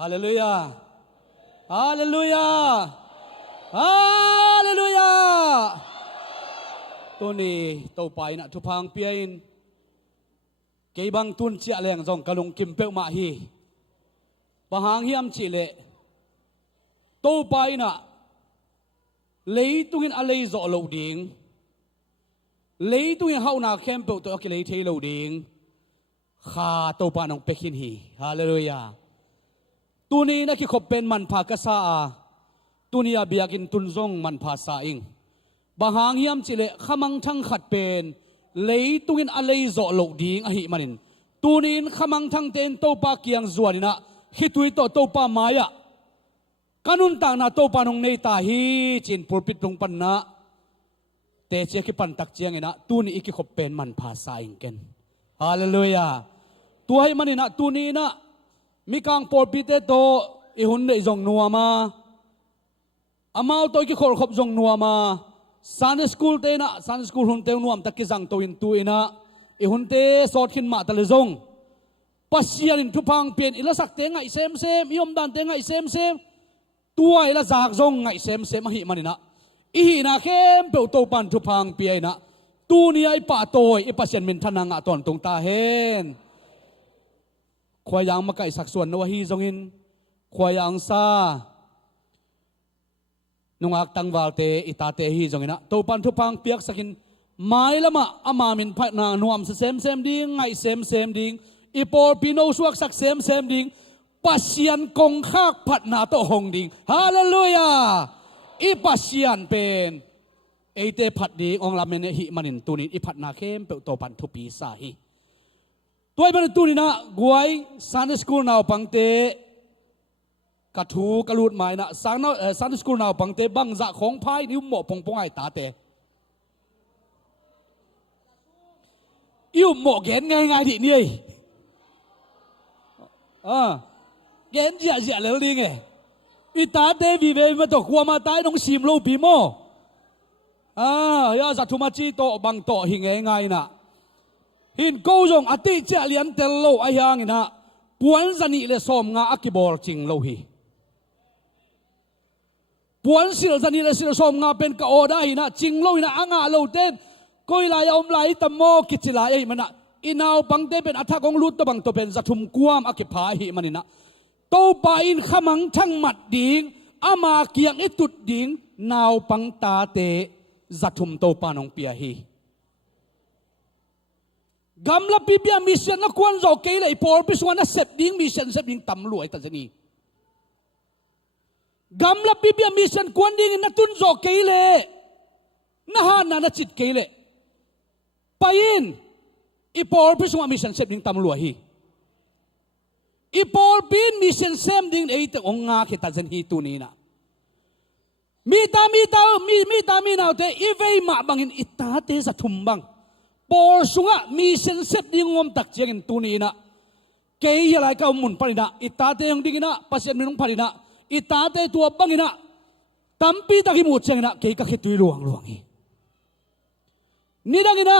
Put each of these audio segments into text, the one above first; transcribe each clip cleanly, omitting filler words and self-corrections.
ฮาเลลูยาฮาเลลูยาฮาเลลูยาตัวนี้ตัวไปนะทุพังเปียนเกี่ยบังตุนเจียแรงจงกะลงกิมเปลมาฮีปะหางเฮียมจิเลตัวไปนะเลยตุกินอะไรจะโลดิ้งเลยตุกินเฮานาเข้มเปลตัวกิเลยเทโลดิ้งข้าตัวปานองเปกินฮีฮาเลลูยาตัวนี้นะคิดขบเป็นมันพากษาตัวนี้เบียกินตุนซงมันภาษาอิงบางหางเฮียมจิเลขมังทั้งขัดเป็นเลยตุกินอะไรจะโลดิ้งอหิมันินตัวนี้ขมังทั้งเต็นตัวปาเกียงจวนนะฮิตุยตัวปามายะกันุนต่างนาตัวปานองในตาฮีจินปูปิดตรงปันนะเตเจกิปันตักเจียงนะตัวนี้อีกขบเป็นมันภาษาอิงกันฮาเลลูยาตัวให้มันนะตัวนี้นะมีการปอดปิดโตอีหุ่นได้จงนัวมาอามาตัวกี่คนขบจงนัวมาซันสกูลเตนะซันสกูลหุ่นเตนัวมตะกิจังตัวอินตัวนะอีหุ่นเตสอดขึ้นมาตะเลจงปัสยานินทุพังเปลี่ยนอิละสักเตงไงเซมยมดันเตงไงเซมตัวอิละจากจงไงเซมมาหิมันนะอีหินาเข้มเปลวโตปันทุพังเปียนะตัวนี้ไอป่าโตไอปัสยานินทนังตอนตรงตาเห็นขวายังมาไก่สักส่วนนวฮีจงอินขวายังซานุงักตังวาลเตอิตาเตฮีจงอินะตัวปันทุพังเปียกสักินไม้ละมาอามามินพัดนานวมเซมดิ้งไงเซมดิ้งอีปอลปีโนสวกสักเซมดิ้งปัสยันกงคากพัดนาโตหงดิ้งฮาเลลูยาอีปัสยันเป็นเอเตพัดดิ้งองลาเมเนหิมันินตัวนี้อีพัดนาเข้มเปตัวปันทุปีสาฮีตัวมันตัวนี้นะกวยซันสกูลนาวปังเตกระทูกระลุดไม้นะซันสกูลนาวปังเตบังจะของพายนิ้วหมอปงไอตาเตอิ่วหมอแกนง่ายดิเนี่ยแกนเจียเลยลิงอีตาเตวีเวมาตกหัวมาตายน้องชิมโลปีโมยาจัตุมาจีโตบังโตหิงง่ายนะหินกูจงอติเจเลียนเตลโลอายังนะปวนสนิเลสอมงาอักิบอลจิงโลฮีปวนสิลสนิเลสิลสอมงาเป็นกอได้นะจิงโลนะอ่างาโลเต้นกุยลายอมลายตะโมกิจิลายมันนะอินาวบังเตเป็นอัฐกงลุตตบังตัวเป็นจัตุมกวามอักิพาหิมันนะโตปาอินขมังทั้งมัดดิงอามาเกียงอิตุดดิงนาวปังตาเตจัตุมโตปานองเปียฮีกำลับปีเบียมิชชันนักวนโจเกย์เลยพอพิสวานะเสพดิ้งมิชชันเสพดิ้งตำรวจตัดนี่กำลับปีเบียมิชชันกวนดิ้งนักตุนโจเกย์เลยน่าหานาจิตเกย์เลยไปอินอีพอพิสวามิชชันเสพดิ้งตำรวจฮีอีพอบินมิชชันเสพดิ้งไอ้ตัวองงาเขตัดนี่ตัวนี้นะมีตาเอาแต่อีเวย์มาบังอินอิตาเตจะทุ่มบังปอลสุงะมีเซนเซปดิ้งงอมตักเจียงตัวนี้นะเกย์อะไรก็มุนปรินะอิตาเตยงดิ้งนะปัสยันมินงปรินะอิตาเตตัวบังนะตั้มปีตะกิมุดเจียงนะเกย์ก็คิดตุยลวงอีนี่ดังนะ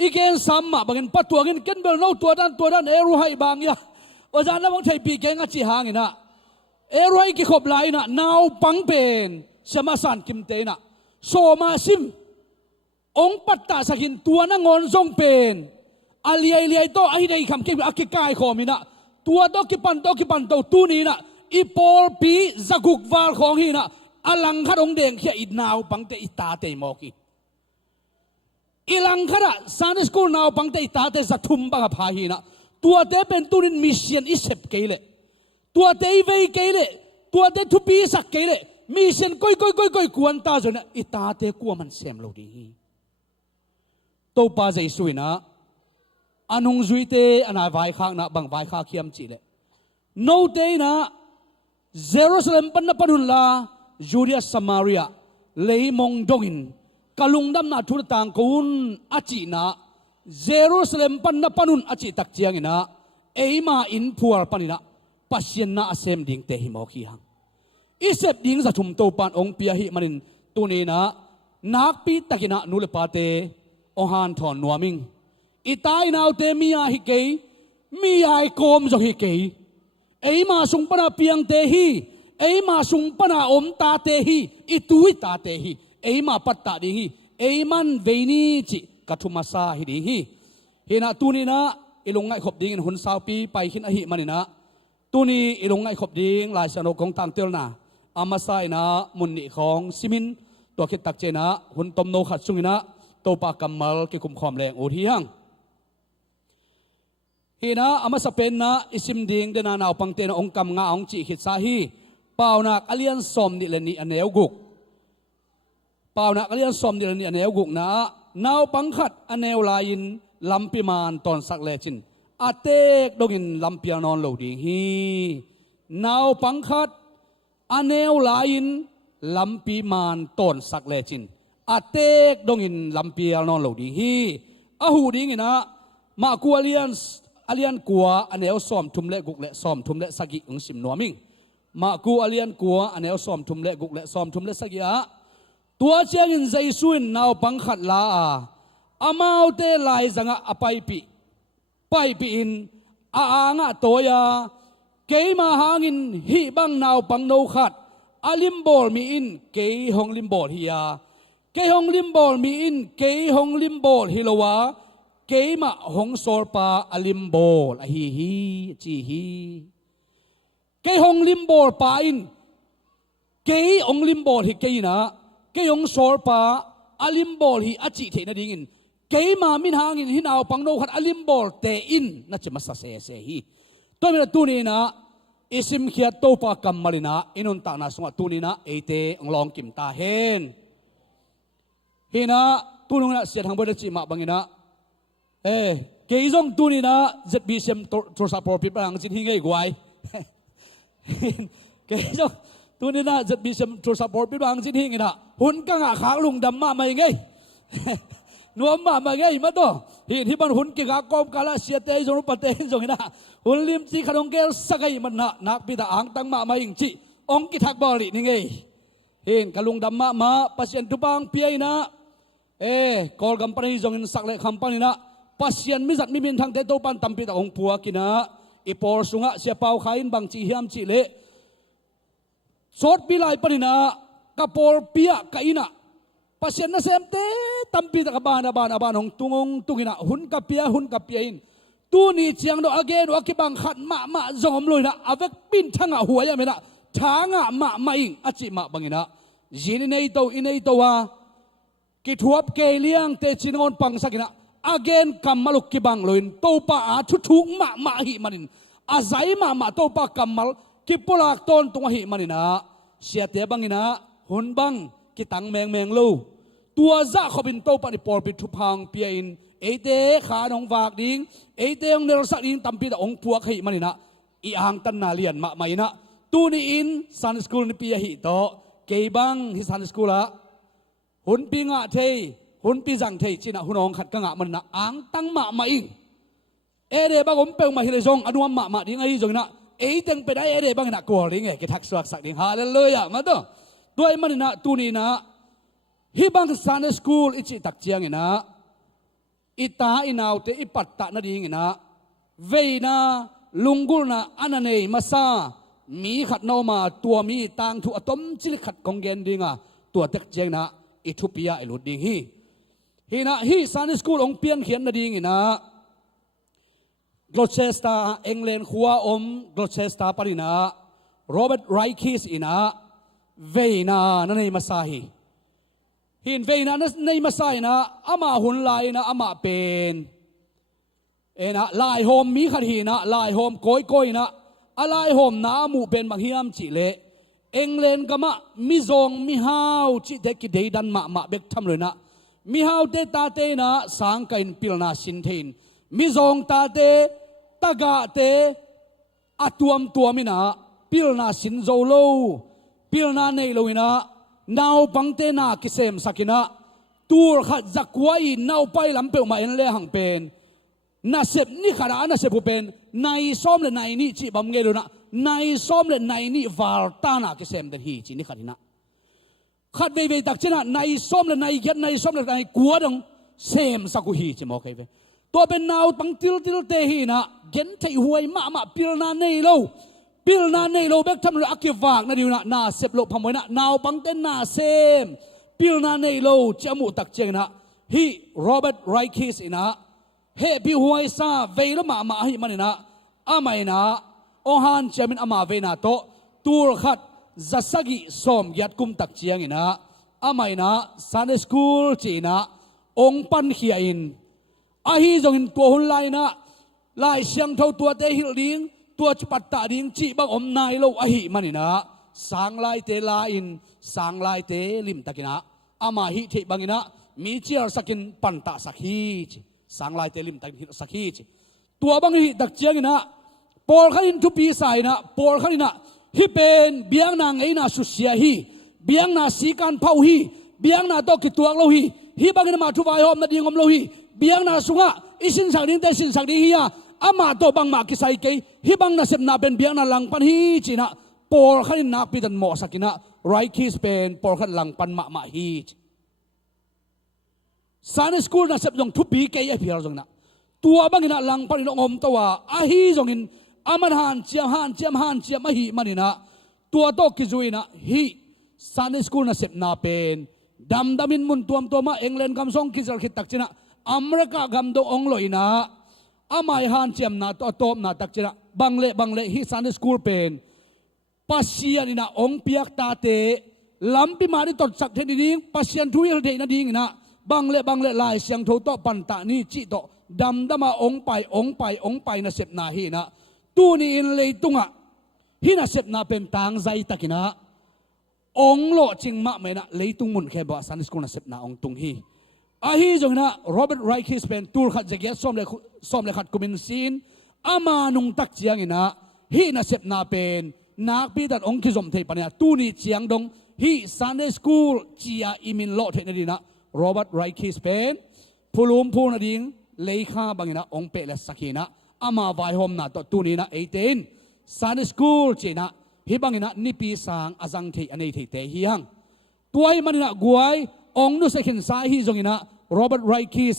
อีเกนซัมมาบังปัตตัวกินเกนเบลโนตัวด้านเอรูไฮบางยาอาจารย์แล้วบางทีปีเกงอจิหางนะเอรูไฮกิขบไลนะนาวปังเป็นสมาสันกิมเตนะโซมาซิมองปัตตาสักินตัวนั่งงอนทรงเป็นอาเลียโตไอเดย์คำเก็บอากิกายขอมินะตัวโตกิปันโตตัวนี้นะอีปอลปีจักุกวาลของฮีนะอลังคดองเดงแค่อินาวปังเตอิตาเตมอกีอีลังคดซานสกูลนาวปังเตอิตาเตจัตุมบังพาฮีนะตัวเตเป็นตุนินมิชชันอิเซปเกเลตัวเตเวเกเลตัวเตทุปีสักเกเลมิชชันก้อยกวนตาจนอิตาเตกัวมันเซมโลดีโตปาใจสวยนะอนุงจุยเตอนาไวข้างนะบังไวข้าเขียมจีเลโนเตนะเยรูซาเล็มปันนปนุนลายูเดียสมาเรียเลยมงดงินกลุงดำนาทุรตังกุนอาจีนะเยรูซาเล็มปันนปนุนอาจีตักเจียงนะเอมาอินพัวปันินะปัสยันนะเซมดิ่งเตหิมอคีหังอิเสบดิ่งจะทุ่มโตปานองเปียหิมันินตัวนี้นะนักปีตะกินะนุเลปาเตองฮันทอนนัวมิงอิตายนาวเตมียาฮิเกย์มียาโกมจงฮิเกย์ มาสุงปนาเปียงเตฮีมาสุงปนาอมตาเตฮีตุยตาเตฮีมาปัตตาดิฮีมันเวนีจิกัทุมาซาฮิดิฮีเฮนะตูนีนะอิลงไงขบดิ้งหุ่นสาวปีไปขินอหิมันนะตูนีอิลงไงขบดิ้งลายสนุกของต่างเตลนาอามาไซนะมุนนิของซิมินตัวคิดตักเจนะหุ่นตมโนขัดสุงนะตัวปากกำมัลกิคุมความแรงโอทีหังเฮนะอามาสเปนนะอิสิมดิ้งเดนานาวปังเตนะองกำงาองจิขิดซาฮีเปล่านักอเลียนสมนิเลนีอันเนวกุกเปล่านักอเลียนสมนิเลนีอันเนวกุกนะนาวปังขัดอันเนวลายินลำปีมานตอนสักเลจินอาเตกดงินลำปีนอนโลดีฮีนาวปังคัดอันเนวลายินลำปีมานตอนสักเลจินอาเตกดงินลำปีนอนโลดีฮีอาหูดีงินะมากัวเลียนกัวอันเนวซ้อมทุมเละกุกเละซ้อมทุมเละสักิอุงสิมนัวมิงมากัวเลียนกัวอันเนวซ้อมทุมเละกุกเละซ้อมทุมเละสักิอะตัวเชียงินใจสุนนาวปังขัดลาอามาเตลายสังอาไปปีอินอาางะโตยาเกยมาหางินฮิบังนาวปังโนขัดอาลิมบอลมีอินเกยฮงลิมบอลฮิยาเกยฮงลิมบอลมีอินเกยฮงลิมบอลฮิโลวาเกยมาฮงโซลปาอาลิมบอลฮีจีฮีเกยฮงลิมบอลปาอินเกยฮงลิมบอลฮิเกยนะเกยฮงโซลปาอาลิมบอลฮิอจิเทนะดิ้งินเกยมามินหางินหินาวปังโนขัดอลิมบอลเตอินน่าจะมาสะเสฮีตัวมีตัวนี้นะอิสิมเขียโตปากัมมาลินะอินุนตานาสงะตัวนี้นะเอเตองลองกิมตาเฮนฮินะตัวนู้นนะเสียทางบริจิมาบังอินะเกยจงตัวนี้นะ ZBCM โทรศัพท์โปรพิบางจิตหิงไงกวยเกยจงตัวนี้นะ ZBCM โทรศัพท์โปรพิบางจิตหิงไงนะหุ่นกังอาขางลุงดำมาไม่ไงนัวมาไงมาตัวที่มันหุ่นกิกากรมกาลเสียเตยจงปะเตยจงนะหุ่นลิมจีขนมเกลสักไงมันนักพิธาอ่างตั้งมาอิงจีองกิทักบอลินี่ไงเห็นกะลุงดำมาปัสยันทุบังเปียนะกอลกัมปนีจงอินสักเล็กคัมปนีนะปัสยันมิจัดมิบินทางเตโตปันตัมพิธาองผัวกินะอีปอร์สุงะเสียเปาขาอินบางจีเฮียมจีเละสดบิไลปนีนะกะปอลเปียกะอินะpasien na semte tampi ta kabana hong tungina hun kapia in tu ni chiang do again wa kibang khat ma zom loina avek pin thanga huaya mena thanga ma ing achi ma bangina jini nei to inei to wa ki thuap ke liang te chingon pang sakina again kamaluk kibang loin to pa a thu thung ma hi manin azai ma to pa kamal ki polak ton tung hi manina sia te bangina hun bang kitang meng luตัวจ่าขบินโตปนิปอลปิทุพังเปียอินเตขาหนองวากดิ้งเตองเนรสักดิ้งตัมปีตองพวกให้มันนะอีอ่างตันนาเลียนมาไม่นะตูนี่อินซันสกูลนี่ปีหิโตเกยบังที่ซันสกูลละหุ่นปีงะเทหุ่นปีจังเทจินะหุ่นองขัดกังะมันนะอ่างตั้งมาอิงเดบังผมเปลมาฮิเลซงอนุมาดิ้งไอ้จงนะเต็งไปได้เดบังนะกลัวดิ้งกิทักสวักสักดิ้งฮาเลลูยามาตัวด้วยมันนะตูนี่นะฮิบังซันสกูลอิจิตักเจียงนะอิตาอินาวเตอิปัตตะนาดีงนะเวนะลุงกุลนะอันนั้นเองมาซามีขัดนอมาตัวมีต่างถูกอตมจิลิขัดกองเกนดิงะตัวตักเจียงนะอิทุปิยาอิลุดดิงฮีนะฮีซันสกูลองเปียนเขียนนาดีงนะกลอเชสตาเองเลนขัวกลอเชสตาปารินะโรเบิร์ตไรคิสอินะเวนะนั่นเองมาซาฮีหินเวนะในมาใส่นะอามาหุ่นลายนะอามาเป็นนะลายโฮมมีขัดหีนะลายโฮมก้อยนะอะไรโฮมน้าหมู่เป็นบางเฮียมจิเลเองเลนกะมะมิซงมิฮาวจิเดกิเดดันมาเบกทำเลยนะมิฮาวเตตาเตนะสังกัยปิลนาสินเทนมิซงตาเตตะกะเตอตัวมินะปิลนาสินโซโลปิลนาเนโลวินะนาวปังเตนากิเซมสักินะตัวขัดจักไว้นาวไปลำเปียวมาเอ็นเล่หังเป็นน่าเสพนี่ขนาดน่าเสพเป็นในซ้อมเลยในนี่จีบำเงยดูนะในซ้อมเลยในนี่วาลตานากิเซมเดฮีจีนี่ขัดนะขัดเวตักจีนะในซ้อมเลยในยันในซ้อมเลยในกัวดงเซมสักุฮีจีมอเคเวตัวเป็นนาวปังติลเตฮีนะเก็นไทหวยมาปิลนาเนโล ปิลนาในโลเบกทำเรื่องอักวากนะดิวนาเซบโลพมวยนะนาวปังเต้นนาเซมปิลนาในโลจมูตักเจงนะฮีโรเบิร์ตไรคิสนะเฮปิหวยซาเวลมาฮิมันนะอามัยนะองฮันเจมินอามาเวนาโตตูร์ขัดจัสกิสอมยัดกุมตักเจียงนะอามัยนะซันเดสคูลจีนะองปันเขียอินอาฮีจงอินตัวหุ่นไลนะไลเชียงเท่าตัวเตหิลิงตัวจุปัตตาดิงจีบังอมนายโลอาฮีมันนะสังไลเตลาอินสังไลเตลิมตักินะอามาฮิเทบังอินะมีเจียร์สักินปันตาสักฮีสังไลเตลิมตักิสักฮีตัวบังฮิตักเจียงนะปอลขันทุปีสายนะปอลขันนะฮิเป็นเบียงนางไอนาสุเสียฮีเบียงนาสีการเผาฮีเบียงนาตอกิตัวโลฮีฮิบังอินะมาทุวายหอมนาดีงอมโลฮีเบียงนาสุงะอิสินสักดินเตสินสักดิฮียาอามาโตบังมากิไซเกยฮิบังนาเซบนาเป็นเบียงนาลังปันฮีจีนะปอลขันนักพิจันหมอสักินะไรคิสเป็นปอลขันลังปันมาฮีสานสกูลนาเซบยงทุปีเกยเพียรจงนะตัวบังอินะลังปันนองตัวอาฮีจงอินอามันหันเจียมมาฮีมันนะตัวโตกิจุยนะฮีสานสกูลนาเซบนาเป็นดำมินมุนตัวมาเอ็งเลนกำซงกิจคิดตักจีนะอเมริกากำโดองลอยนะอามาหันเจียมนาตัวโตมนาตักจีนะบังเล่ฮีสานสกูลเป็นปัสเซียนนะองเปียกตาเตลำปีมาดิตดสักเทนดิ้งปัสเซียนทุยเทนดิ้งนะบังเล่ลายเสียงโทโตปันตานี่จิโตดำมาองไปนะเสพนาฮีนะตูนี่อินเลยตุงะฮีนะเสพนาเป็นทางใจตักินะองโลจิงมะเมนะเลยตุงมุนแค่บอกสันนิสกุนะเสพนาองตุงฮีอาฮีจงนะโรเบิร์ตไรคิสเป็นตูร์ขัดเจเกียซ้อมเลยขัดกุมินซีนอามานุงตักเจียงนะฮีนะเสพนาเป็นนักพิจารณาองคิจมเทปเนี่ยตูนี่เจียงดงฮีซันเดสคูลเจียอิมินโลเทนดีนะโรเบิร์ตไรคิสเป็นผู้ลุมผู้นาดิงเลขาบางนะองเปเลสักีนะอามาไวโฮมนะตัวตูนี่นะ18ซันเดสคูลเจนะฮิบังนะนิปีสังอาจังเทอันนี้เทฮีฮังตัวมันนะกวยองนุสเข็นสายฮิจงนะโรเบิร์ตไรคิส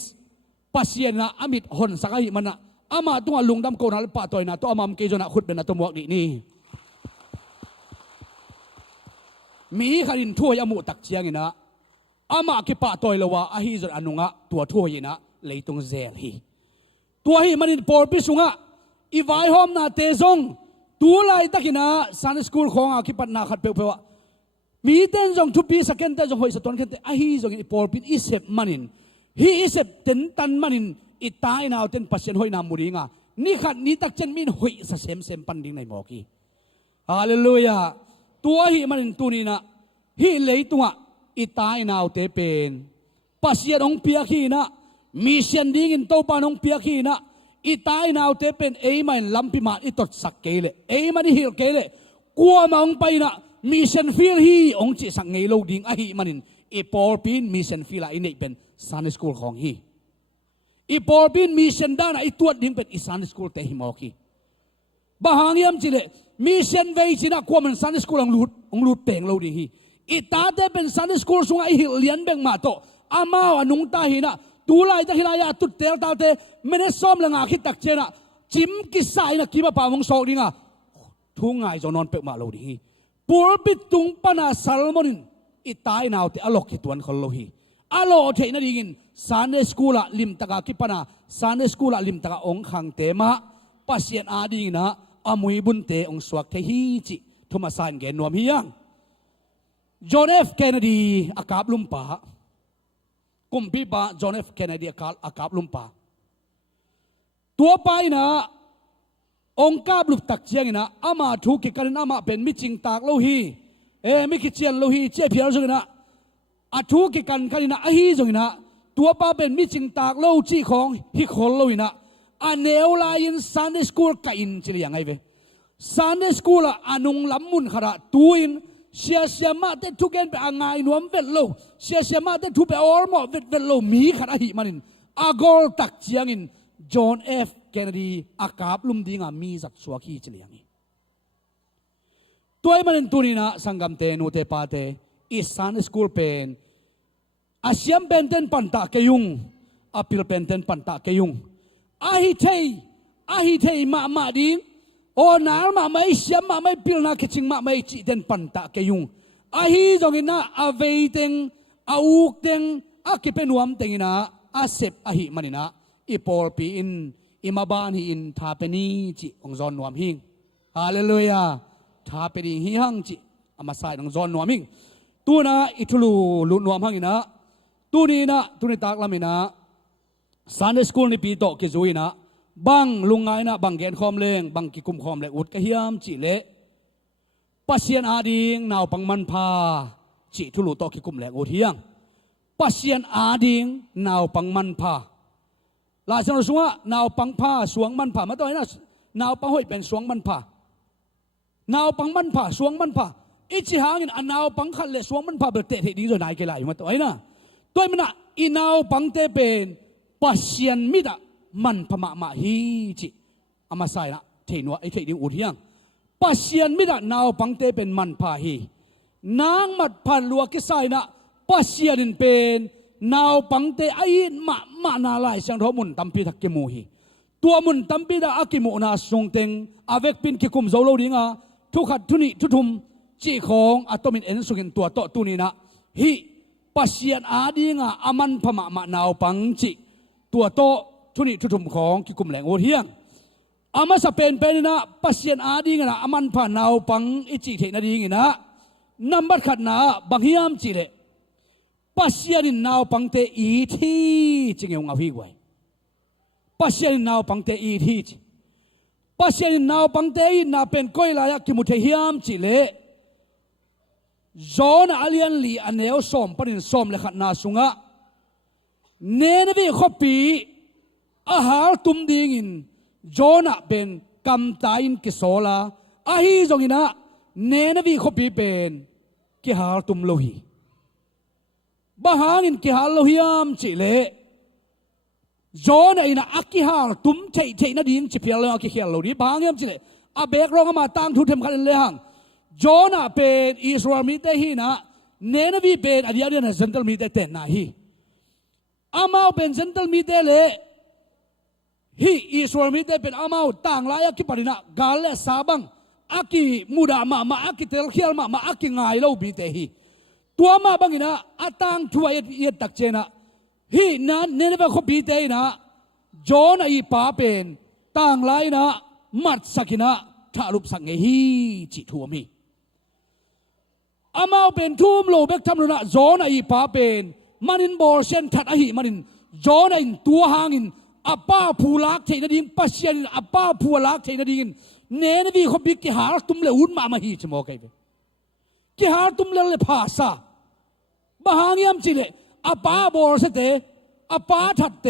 ปัสเซียนะอามิดฮอนสักฮิมันนะอามาตัวลุงดำโกนัลปะตัวนะตัวอามามเกจนะขุดเป็นนะตัวหมวกนี่มีขันทั่วยามุตักเชียงนะอามาคิปะตัวเลวะอาฮิจนอนุงะตัวทั่วยนะเลยตรงเซลฮีตัวฮีมันปอร์ปิสุงะอีไวโฮมนาเตซงตัวไล่ตักินะซันสกูลของอาคิปันนาขัดเปลวะมีเต้นจงทุปีสักเนเต้จงหอยสตวนเนเตอาฮีจงอีปอร์ปิอิเซบมันินฮีอิเซบเต็นตันมันินอีตายนาเต็นปัสเซนหอยนามุริงะนี่ขัดนี่ตักเจนมินหอยสเซมปันดิ้งในหมอกีฮาเลลูยาตัวฮีมันตัวนี้นะฮีเลยตัวอีตายนาวเตเป็นปัสยาองเปียกีนะมีเสียนดิ้งอินโตปานองเปียกีนะอีตายนาวเตเป็นเอมันลำพิมาอีตดสักเกลเอมันฮิลเกลกลัวมาองไปนะมีเสียนฟิลฮีองจิสักเงโลดิ้งอาฮีมันอีปอร์ปินมีเสียนฟิลาอินเนเป็นซันสกูลของฮีอีปอร์ปินมีเสียนด้านอีตัวดิ้งเป็นอีซันสกูลเตหิมอกีบางอย่างจิเลมีเส้นเวจินะความมันซันสกูลองลูดเป่งเราดีฮีอีตาเตเป็นซันสกูลสุงไอฮิเลียนเบงมาโตอามาอนุงตาฮีนะตูไลตาฮิลายาตุเตลตาเตเมเนซอมละงาคิดตักเจนะจิมกิสายนะกิมาปาวงโซดิงะทุ่งไงจนอนเปกมาเราดีฮีปูร์บิตุงปนาซัลมอนินอีตายนาวเตอลอกิตวันคนโลฮีอโลเทนะดิงินซันสกูลลิมตากาคิปนาซันสกูลลิมตากาองขังเตมะปัสเซียนอาดิงนะอามุยบุนเตองสวักเทฮีจิทุมาสานเกนนวมฮียังจอห์นเอฟเคนเนดีอากาบลุมปะกุมพีบะจอห์นเอฟเคนเนดีอากาบลุมปะตัวไปนะองกาบลุกตักเชียงนะอามาถูกกิกันอามาเป็นมิจิงตากโลฮีมิกิเชียนโลฮีเจี๊ยบเพียรจงนะอาถูกกิกันกันนะอาฮีจงนะตัวป้าเป็นมิจิงตากโลจีของฮิคอลโลฮีนะอันเนวลายินซันเดสกูลกัอินจิลียังไงเวซันเดสกูลอันุงลำมุนขระตัวอินเสียมาเตทุกเกนไปอ่างไงนวมเวทโลเสียมาเตทุกไปออร์มอเวทโลมีขระหิมันินอากอลตักเจียงอินจอห์นเอฟเคนเนดีอากาบลุมดิงามีจักสวากีจิลียังไงตัวมันตัวนี้นะสังกัมเตนูเตปาเตอีซันเดสกูลเป็นอาเซียมเป็นเต้นปันตะเกยุงอาพิลเป็นเต้นปันตะเกยุงอาฮิเทมาดิง โอ้นามาไม่เสียมาไม่พิลนาคิดจิงมาไม่จีเดนปันตะเกยุงอาฮีจงอินะอาเวเตงอาอุกเตงอาคิเป็นวมเตงอินะอาเซปอาฮีมันอินะอีปอลปีอินอิมาบานฮีอินทาเปนีจิองจอนนวมหิงฮาเลลูยาทาเปนีฮิฮังจิอามาใส่องจอนนวมหิงตัวน่ะอิทุลูลุนวมหังอินะตัวนี้นะตัวนี้ตากลามินะซันเดย์สคูลนี่ปีโตกิจุยนะบังลุงไงนะบังเกนคอมเลงบังกิคุมคอมเลอุดกะฮิยามจิเลปัสยันอาดิงนาวปังมันพาจิทุลุโตกิคุมเลงอุดเฮียงปัสยันอาดิงนาวปังมันพาลาจังสุงะนาวปังพาสวงมันพามาตัวนี้นะนาวปังห้อยเป็นสวงมันพานาวปังมันพาสวงมันพาอิจิหางินอันนาวปังขัดเลสวงมันพาเบเตะที่ดีจนไหนเกล้าอยู่มาตัวนี้นะตัวมันนะอินาวปังเตเป็นปัสยันมิดะมันพม่ามาฮีจิอามาใส่ละเทนัวไอเทดิอุดยังปัสยันมิดะนาวปังเตเป็นมันพาฮีนางมัดพันลัวกิใส่นะปัสยันเป็นนาวปังเตไอมานาลายเสียงทมุนตัมปีทักกิมูฮีตัวมุนตัมปีดาอากิมูนาทรงเต็งอาเวกปินกิคุมโซโลดิงาทุกขัดทุนิทุทุมจีของอัตมินเอ็นสุกินตัวโตตุนีนะฮีปัสยันอาดิงาอามันพม่ามานาวปังจิตัวโตทุนิทุทุมของกิคุมแหลงโอเทียงอามาสเปนเป็นนะปัสยันอาดิงนะอามันผ่านนาวปังอิจิเทนดีงนะนับบัดขัดนะบังฮิยามจิเลปัสยันนาวปังเตอีทีจิงเงาพิกไว้ปัสยันนาวปังเตอีทีปัสยันนาวปังเตอีน่าเป็นก้อยลายกิมุเทฮิยามจิเลจอนอาเลียนลีอันเนวส่อมปนินส่อมเลขัดนาสุงะเนนวิขปีอาหารตุมดิ่งินโจนะเป็นกำตายินกิโซลาอาฮีจงอินะเนนวิขปีเป็นกิหารตุมโลหีบะหางินกิหารโลหิยามจิเลโจนะอินะอักกิหารตุมเทนะดิ่งจิเพียลเลยอักกิหารโลหีบางยามจิเลอาเบกรองมาตั้งทุเทมขันเลหังโจนะเป็นอิสราเอลมีเตฮีนะเนนวิเป็นอดีตนะเซนตัลมีเตเตนะฮีอามาเป็นเซนตัลมีเตเลฮีอิสราเอลมีเตเป็นอามาต่างหลายกิปรินะกาเลสาบังอากิมุดามาอากิเตลเขียลมาอากิงายเลวมีเตฮีตัวมาบังอินะอาตังทัวเยตักเจนะฮีนั้นเนเนเวขบีเตนะโจนะอีป้าเป็นต่างหลายนะมัดสักินะทารุปสังเงฮีจิทัวมีอามาเป็นทุ่มโลเบกทำนะโจนะอีป้าเป็นมันอินบอลเซนทัดอหิมันอินโจนะอินตัวหางอินอาป้าผู้ลักเทนดิ่งปัสยันอาป้าผู้ลักเทนดิ่งเนนวีเขาบิกกิหาตุมเลอุนมาฮีจมอกไอเบกิหาตุมเลภาษาบางยามจิเลอาป้าบอลเสเตอาป้าทัดเต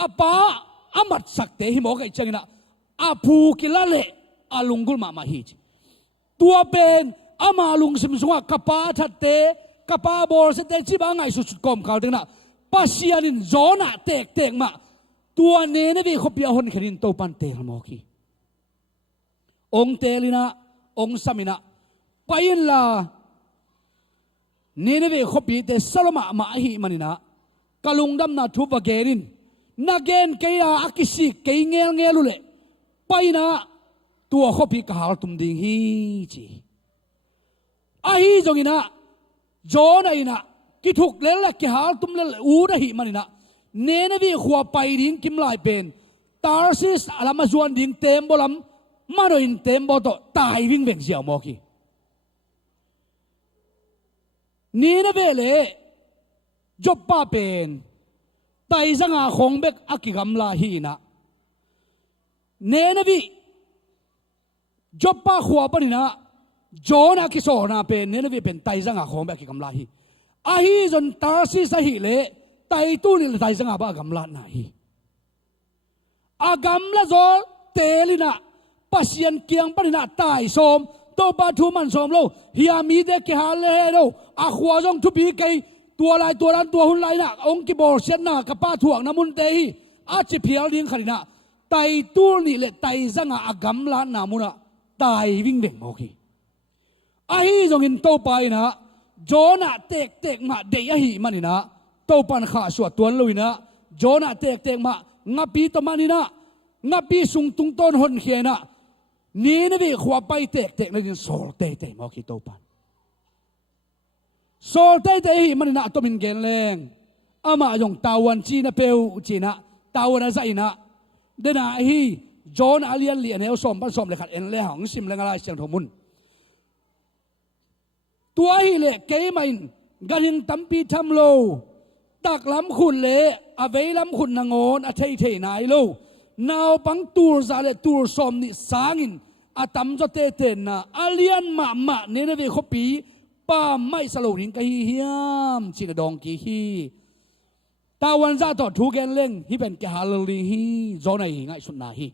อาป้าอามัดสักเตหิมอกไอจังนะอาผู้กิลาเลอาลุงกุลมาฮีตัวเป็นอามาลุงสมสงกับป้าทัดเตกับป้าบอลเสเตจิบางไงสุดกอมเขาดึงนะปัสยันโจนะเตกมาตัวเนนวีเขาเปียหนขรินโตปันเตลมอกีองเตลินะองสามินะไปยินลาเนนวีเขาปีเตสลมามาหิมันินะกลุงดำนาทุบเกรินนาเกนเกียอากิสิเกยเงลลุเลไปนะตัวเขาปีกหาตุมดิงฮีจีอาฮีจงินะโจนะอินะกิทุกเลลกิหาตุมเลอูดหิมันินะเนนวีขวบไปดิ้งกิมลายเป็นตาร์ซิสอาลามาจวนดิ้งเต็มบอลมมาโดนเต็มบอลโตตายวิ่งเบ่งเสียวมอกีนี่นะเวลจบป้าเป็นไตสังอาคงเบกอักกิกำลาฮีนะเนนวีจบป้าขวบปนินะโจนะกิโซนาเป็นเนนวีเป็นไตสังอาคงเบกอักกิกำลาฮีอาฮีจนตาร์ซิสฮีเลไตตู้นี่ไตสังอาบ้ากำลาหนาฮีอากำลาโซเตลินะปัสยันเกียงปนินะตายสมโตปาทุมันสมโลเฮียมีเด็กหาเลโลอาขวาจงทุบีไกตัวลายตัวนั้นตัวหุ่นลายนะองค์กิบอลเชนนะกับป้าถ่วงน้ำมุนเตฮีอาจิเพียวดิ้งขรินะไตตู้นี่เลไตสังอาอากำลาหนามุนะตายวิ่งเด่งโอเคอาฮีจงอินโตไปนะโจนะเตกมาเดียฮีมันนี่นะโตปันขาสวดตัวลุยนะโจนะเตกมางับปีตมานี่นะงับปีสุงตุงต้นหนเขียนะ นี่นะพี่ขวาไปเตะนักดินโซลเตะมอคิโตปันโซลเตะมันน่ะตัวมินเกนแรงอามาจงตาวันจีน่ะเปียวจีน่ะตาวันอะไรน่ะเดน่ะฮีจอนอาเลียนเลียนเอลสมปันสมเลยขัดเอ็นเลยหงสิมเลยอะไรเสียงทมุนตัวฮีเล่เกย์มันกันยังตั้มปีทำโลตักล้ำคุณเล่อเวล้ำคุณนางอนอาเทยเทนายโลนาวปังตูร์ซาเลตูร์สมนิสางินอาตัมจะเตเตนนะอาเลียนมาเนเนเวขปีป้าไม่สโลหินกันเฮียมชินดองกีฮีตาวันซาต่อทูเกนเล่งฮิเป็นแกฮาลลีฮีโซนายง่ายสุดนาฮี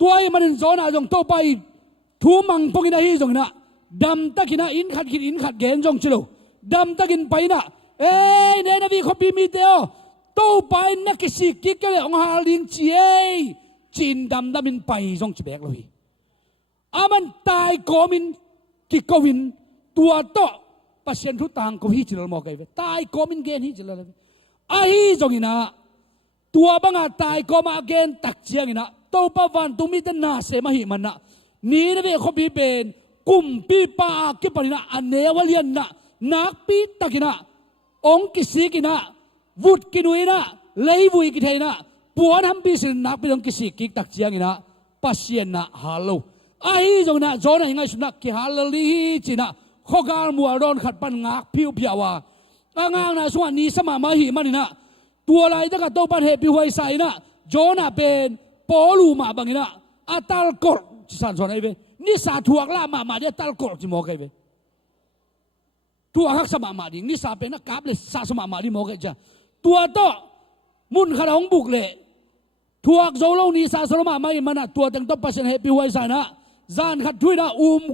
ตัวไอ้มันโซนาจงโตไปทูมังพกินาฮีจงนะดำตะกินะอินขัดเกนจงชิโลดำตะกินไปนะเอ้ยเนนวีขปีมีเดียวโตไปนักสิกิกเลยองฮาลิงจีเอจีนดำมินไปจงจะแบกเลยอามันตายก็มินกิกวินตัวโตปัศยันทุตังก็ฮิจิลมอกไอเวตายก็มินเกนฮิจิลเลยไอ้จงอินะตัวบังอาตายก็มาเกนตักเจียงอินะโตปะวันตุมิตนาเสมาหิมันนะนี่นะเวขปีเป็นกุมปีปากิปนินะอันเนวเลียนนะนักปีตักินะองกิสิกินะวุดกินุยนะเลยวุยกิเทนะปวนทำบิสนักไปองกิสิกิตักเจียงอินะปัศยันนะฮัลโหลไอ้จงนะโจนะยังไงสุนักกิฮัลโหลลีจีนะข้อการมัวร้อนขัดปันงักพิวพิวว่างางนะส่วนนี้สมามาหิมันนะตัวอะไรตั้งแต่โตปันเหตุพิวไว้ใส่นะโจนะเป็นปอลูมาบางนะอัตลกอร์จิสันส่วนไอ้เวนี่สาถวกละมาเดียตัลกอร์จิมอกไอ้เวตัวหักสมาดินี่สาเป็นนักกาบเลยสาสมาดิมอกไอ้จ้าตัวโตมุนขนมบุกเลยถวกโจโลนี่สาสมาไม่มันนะตัวตั้งโตปัศเหตุพิวไว้ใส่นะจานขัดทุยนะ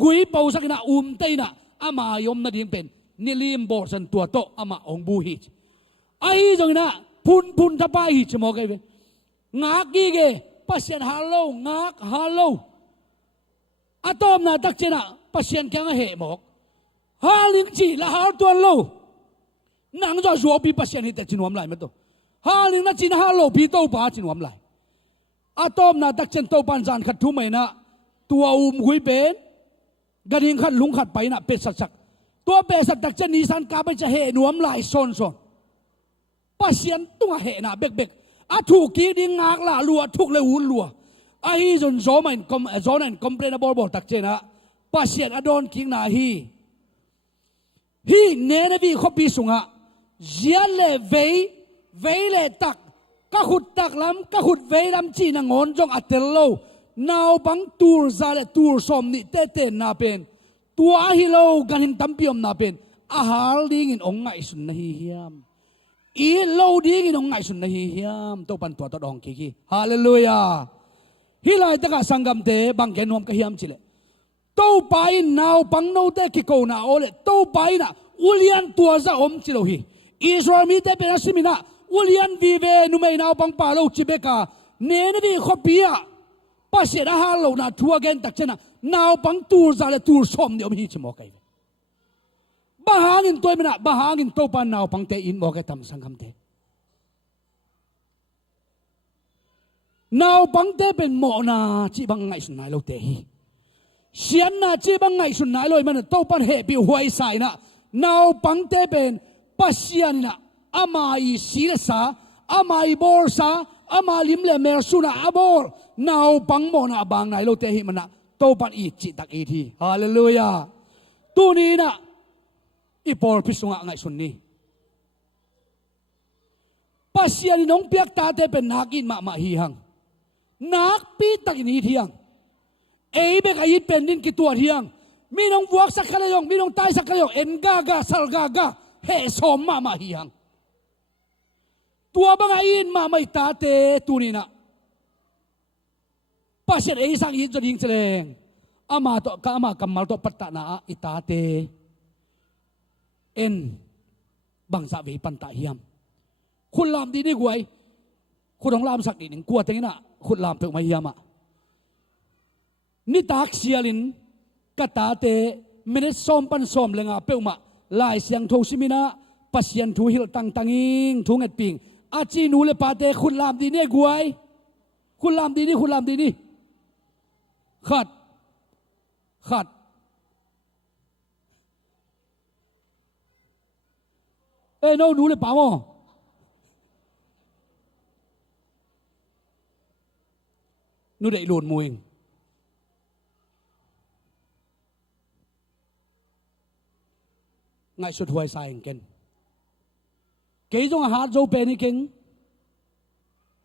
กุยเป่าสักนะเตยนะอามายมนาดิงเป็นนิลิมบอสันตัวโตอามาองบูฮิตไอ้จังนะพุนทับไปฮิตมอกไอ้เวงักกีเกปัศยันฮัลโหลงักฮัลโหลอะตอมนาตักเจนะปัศยันแค่เหหมอกฮาลิงจีละฮาร์ตัวโลนังจะชัวปีปัศยันฮิตจินวมไหลมาตัวฮาลิงนะจินฮัลโหลปีโตป้าจินวมไหลอะตอมนาตักเจนโตปันจานขัดทุ่มไหมนะตัวกุยเป็นกระดิ่งขัดลุงขัดไปนะเป็ดสักตัวเป็ดสักตักเจนนิสันกาไปจะเหนวมไหลโซนปัศยันตัวเหนะเบกอาถูกกีดิงากละลัวถูกเลยหุ่นลัวไอ้จนโซมันคอมเพลนบอลบอกตักเจนะปัศยันอดอนคิงนาฮีเนนวีขบีสุงะเจียเลเวเลตักก็ขุดตักลำก็ขุดเวลำจีนังอนจงอัตเตลโลนาวบังตูร์ซาเลตูร์สมนิเตนาเป็นตัวฮิโลกันหินตัมปิอมนาเป็นอาหารดิ้งอินองไงสุนนะฮิยามอีโลดิ้งอินองไงสุนนะฮิยามตัวปันตัวตดองกีฮาเลลูยาฮิไลตะกะสังกัมเตบังเกนวมกะฮิยามจิเลตัวไปนาวปังโนเตกิโกนาโอเลตัวไปนะอุเลียนตัวจะอมจิโลฮีอิสราเอลมีเตเป็นอาสิมินะอุเลียนวีเวนุเมนาวปังปาโลจิเบกาเนนวีขบียปัศยันฮาโลนาทัวเกนตักเจนะนาวปังตูร์ซาเลตูร์สมเดียวมีจิมอกไอบ้าหางินตัวมันนะบ้าหางินตัวปันนาวปังเตอินบอกไอทำสังคมเตนาวปังเตเป็นโมนาจีบังไงสุนนายโลเตฮีเสียนนาจีบังไงสุนนายโลมันตัวปันเหปีหวยใส่นะนาวปังเตเป็นปัศยันนะอามาอีศิลสาอามาอีบอลสาอามาลิมเลเมรสุนาอาบอลนาวปังโมนาบางนายโลเตฮีมันนะตัวปันอีจิตักอีทีฮาเลลูยาตัวนี้นะอีปอลพิสุงะไงสุนนี้ปัศยันน้องเปียกตาเตเป็นนักอินมาฮีหังนักปีตักอินทีหังเอเบกอายิดเป็นดินกิตัวทีหังมีน้องวัวสักขะเลยองมีน้องตายสักขะเลยองเอ็นกากาสัลกากาเฮสอมมาฮีหังตัวบังอินมาไม่ตาเตตัวนี้นะปัศยันเอสังอินจะยิงแสดงอามาโตกามากำมัลโตปัตตานาอิตาเตเอ็นบังสะเวปันตาเฮียมคุณลามดีนี่กวยคุณของลามสักนิดหนึ่งกลัวแต่งี้นะคุณลามเปิดมาเฮียมอ่ะนี่ตากเสียลินกตาเตเมเนซ้อมปันซ้อมเลยงาเปิดมาลายเสียงโทสิมินะปัศยันทูหิลตังอิงทูเงตปิงอาจีนูเลปาเตคุณลามดีนี่กวยคุณลามดีนี่ขัด khát ê nó đủ lấy bảo mò nó đẩy luồn mùi ngài xuất hoài sai anh kén cái giống hạt dấu bền đi kén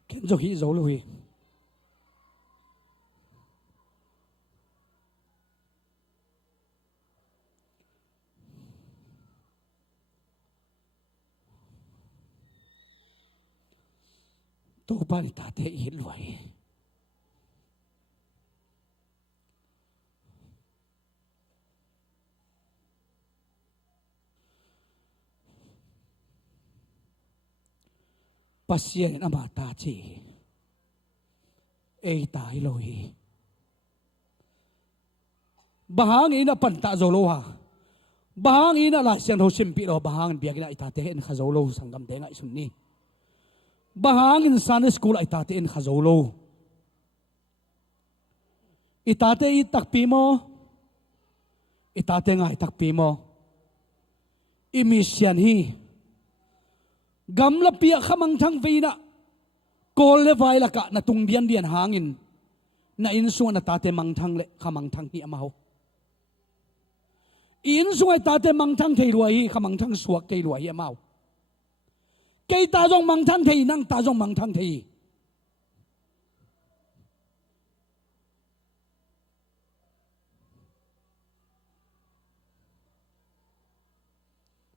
kén dấu hí dấu lui tôi ba đi ta thế ít loại pasien ama ta chi ei tai loi bahang ina pan ta zolo ha bahang ina la sian ho simpi lo bahang biak ina ita te en khazolo sangam te ngai sunni bahang in Sunday school ita te en khazolo ita te I takpi mo ita te ngai takpi mo imisian hi gam la pia khamang thang veina kol le vai la ka na tung dian dian hangin na in suan na tate mang thang le khamang thang hi amao in suai tate mang thang thei ruai khamang thang suak thei ruai amao cây ta jong mang thang thei nang ta jong mang thang thei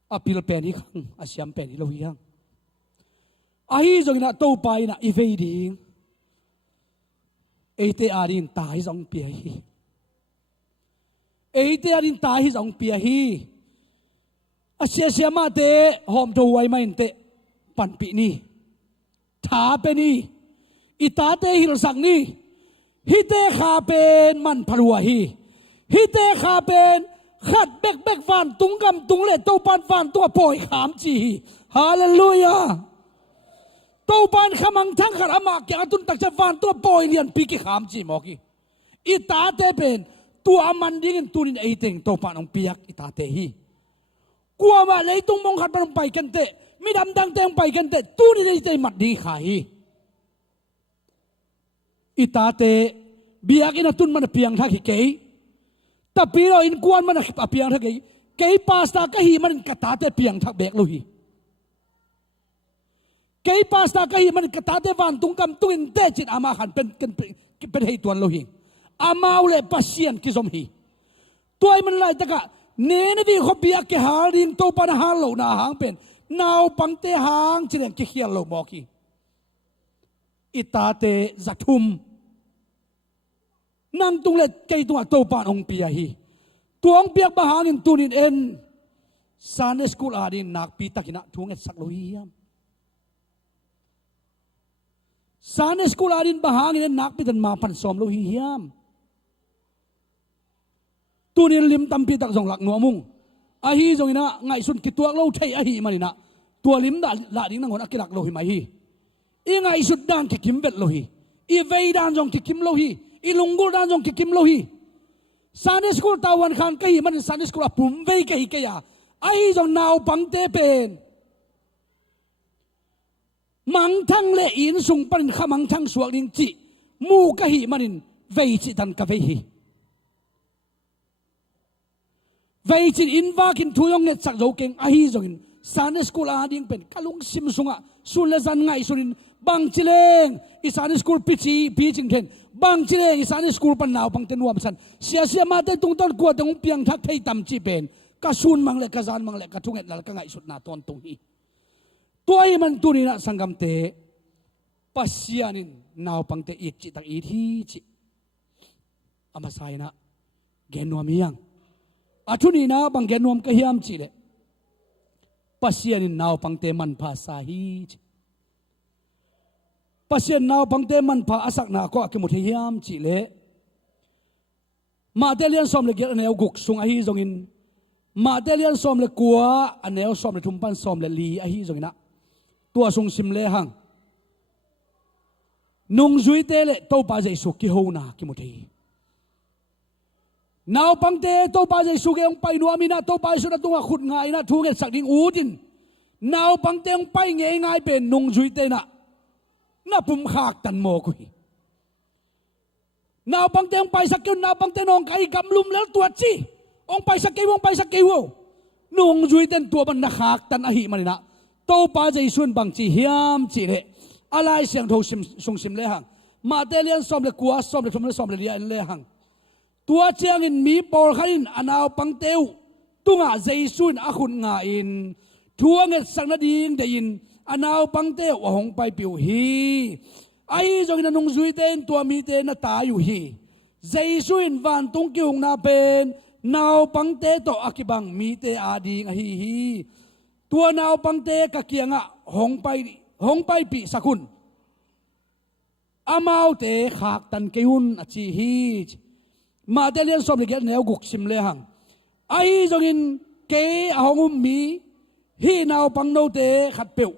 apil pen hi khang asiam pen hi lo hi hang ahi jong na to pai na I vei ding ate arin tai jong pia hi ate arin tai hi jong pia hi asia sia ma te hom to wai mai te pan pi ni tha pe ni ita te hil sang ni hi te kha pen man pharua hi hi te kha pen khát bek bek van tung gam tung le tàu pan van tua poi khám chi hallelujah tàu pan khamang thang khát ama kya tun tak cha van tua poi lian pi ki khám chi mo ki ita te pen tua man ding tunin ei teng tàu pan ong piak ita te hi kwa ma le tung mong khat pan pai kan te mi dam dang teng pai kan te tunin ei te mat di khai hi ita te biak ina tun man piang tha ki ke tapi lo in kuan man apiang thak kei pasta ka hi man kata te piang thak bek lo hi kei pasta ka hi man kata te van tung kam tuin te chit ama khan pen hei tuan lo hi amau le pasien ki som hi toy man lai taka ne na di kho bia ke hal ring to pan hal lo na hang pen naw pang te hang chireng ki khial lo mo ki ita te zathum nang tung le kei tung to pan ong pia hi tuang piak bahangin tunin en Sunday school adin nak pi takina thung et sak lo hi yam Sunday school adin bahangin en nak pi tan ma pan som lo hi yam tunin lim tam pi tak jong lak no mung a hi jong ina ngai sun ki tuak lo thei a hi manina tua lim da la ding nang hon akilak lo hi mai hi I ngai sut dan ki kim vet lo hi I vei dan jong ki kim lo hi I lungul dan jong ki kim lo hi Sunday school tawan khan kai man Sunday school apum vei kai ke ya ai jong naw pang te pen mang thang le in sung pan khamang thang suak ding chi mu ka hi manin vei chi tan ka vei hi vei chi in va kin thuyong net sak zo keng ai jong in Sunday school a ding pen kalung sim sunga sun le zan ngai sunin bang chileng I Sunday school pichi pi ching theng bang chileng I Sunday school pan naw pang ten wam san sia ma te tung ton ko tong piang thak thei tam chi pen ka sun mang le ka zan mang le ka thunget lal ka ngai sut na ton tung hi toy man tunina sangam te pasianin naw pang te it chi tak it hi chi ama sai na genom yang athuni na bang genom ka hiam chi le pasianin naw pang te man pha sa hi chi pasien naw pang te man pha asak na ko akimut hiam chi le ma te lian som le ger aneu guk sung a hi zong in ma te lian som le kwa aneu som le thumpan som le li a hi zong ina tua sung sim le hang nung zui te le to pa jai su ki ho na ki mu thei นาวปังเตโตปาใจสุเกองไปนัวมีนาโตปาสุนัตุงขุดง่ายนะทูเงสักดิ่งอูดินนาวปังเตองไปเงยง่ายเป็นนงจุยเตนะน่าปุ่มขากตันโมกุยนาวปังเตองไปสักกิวนาวปังเตนองไก่กำลุมแล้วตัวจีองไปสักกิวองไปสักกิวนงจุยเตนตัวมันนักขากตันอหิมันนะโตปาใจส่วนบางจีเฮียมจีเละอะไรเสียงโทชิมสงสิมเลยหังมาเตเลียนซ้อมเลยกัวซ้อมเลยทำเลยซ้อมเลยเลียนเลยหังตัวเจียงอินมีปอลขันอนาวปังเตวตุงะใจส่วนอาคุณงาอินทัวเงสักนาดีงเดินอนาวปังเตวหงไปปิวฮีไอ้จงนงจุยเตนตัวมีเตนตาอยู่ฮีใจส่วนวันตุงกิวนาเป็นนาวปังเตโตอากิบังมีเตอาดีงฮีตัวนาวปังเตกะเกียงะหงไปปีสักุนอามาวเตขากตันเกุนอจีฮีมาเตเลียนสอบเล็กแนวกุกสิมเลหังไอ้จงอินเกอหงมีฮีนาวปังโนเตขัดเปียว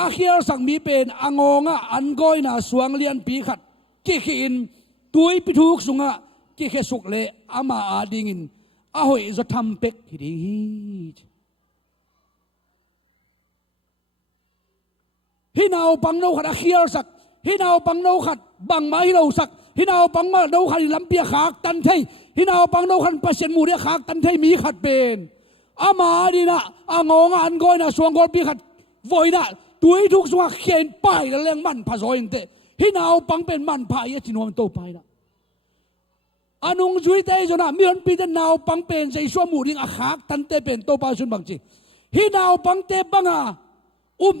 อาเคียสังมีเป็นอางงะอันก้อยนาสวงเลียนปีขัดกิขินตุยปิทุกสุงะกิเขสุกเลอามาอาดิงินอาหอยจะทำเป็กทีดีฮินาวปังโนขัดอาเคียสักฮินาวปังโนขัดบังไม้เราสักฮินาวปังมาโนขัดลำเปียขากตันไทยฮินาวปังโนขัดปัสเซนมูเรียขากตันไทยมีขัดเป็นอามาดีนะอางงอันก้อยนะสวงกอลปีขัดวอยนะตุยทุกสวงเขียนป้ายแล้วเลี้ยงมันผสมเตฮินาวปังเป็นมันพายจินวันโตไปนะอนุงจุยเตยจนะมีคนปีเตนาวปังเป็นใจสวมูริงอาขากตันเตเป็นโตไปสุนบางจีฮินาวปังเตบังอา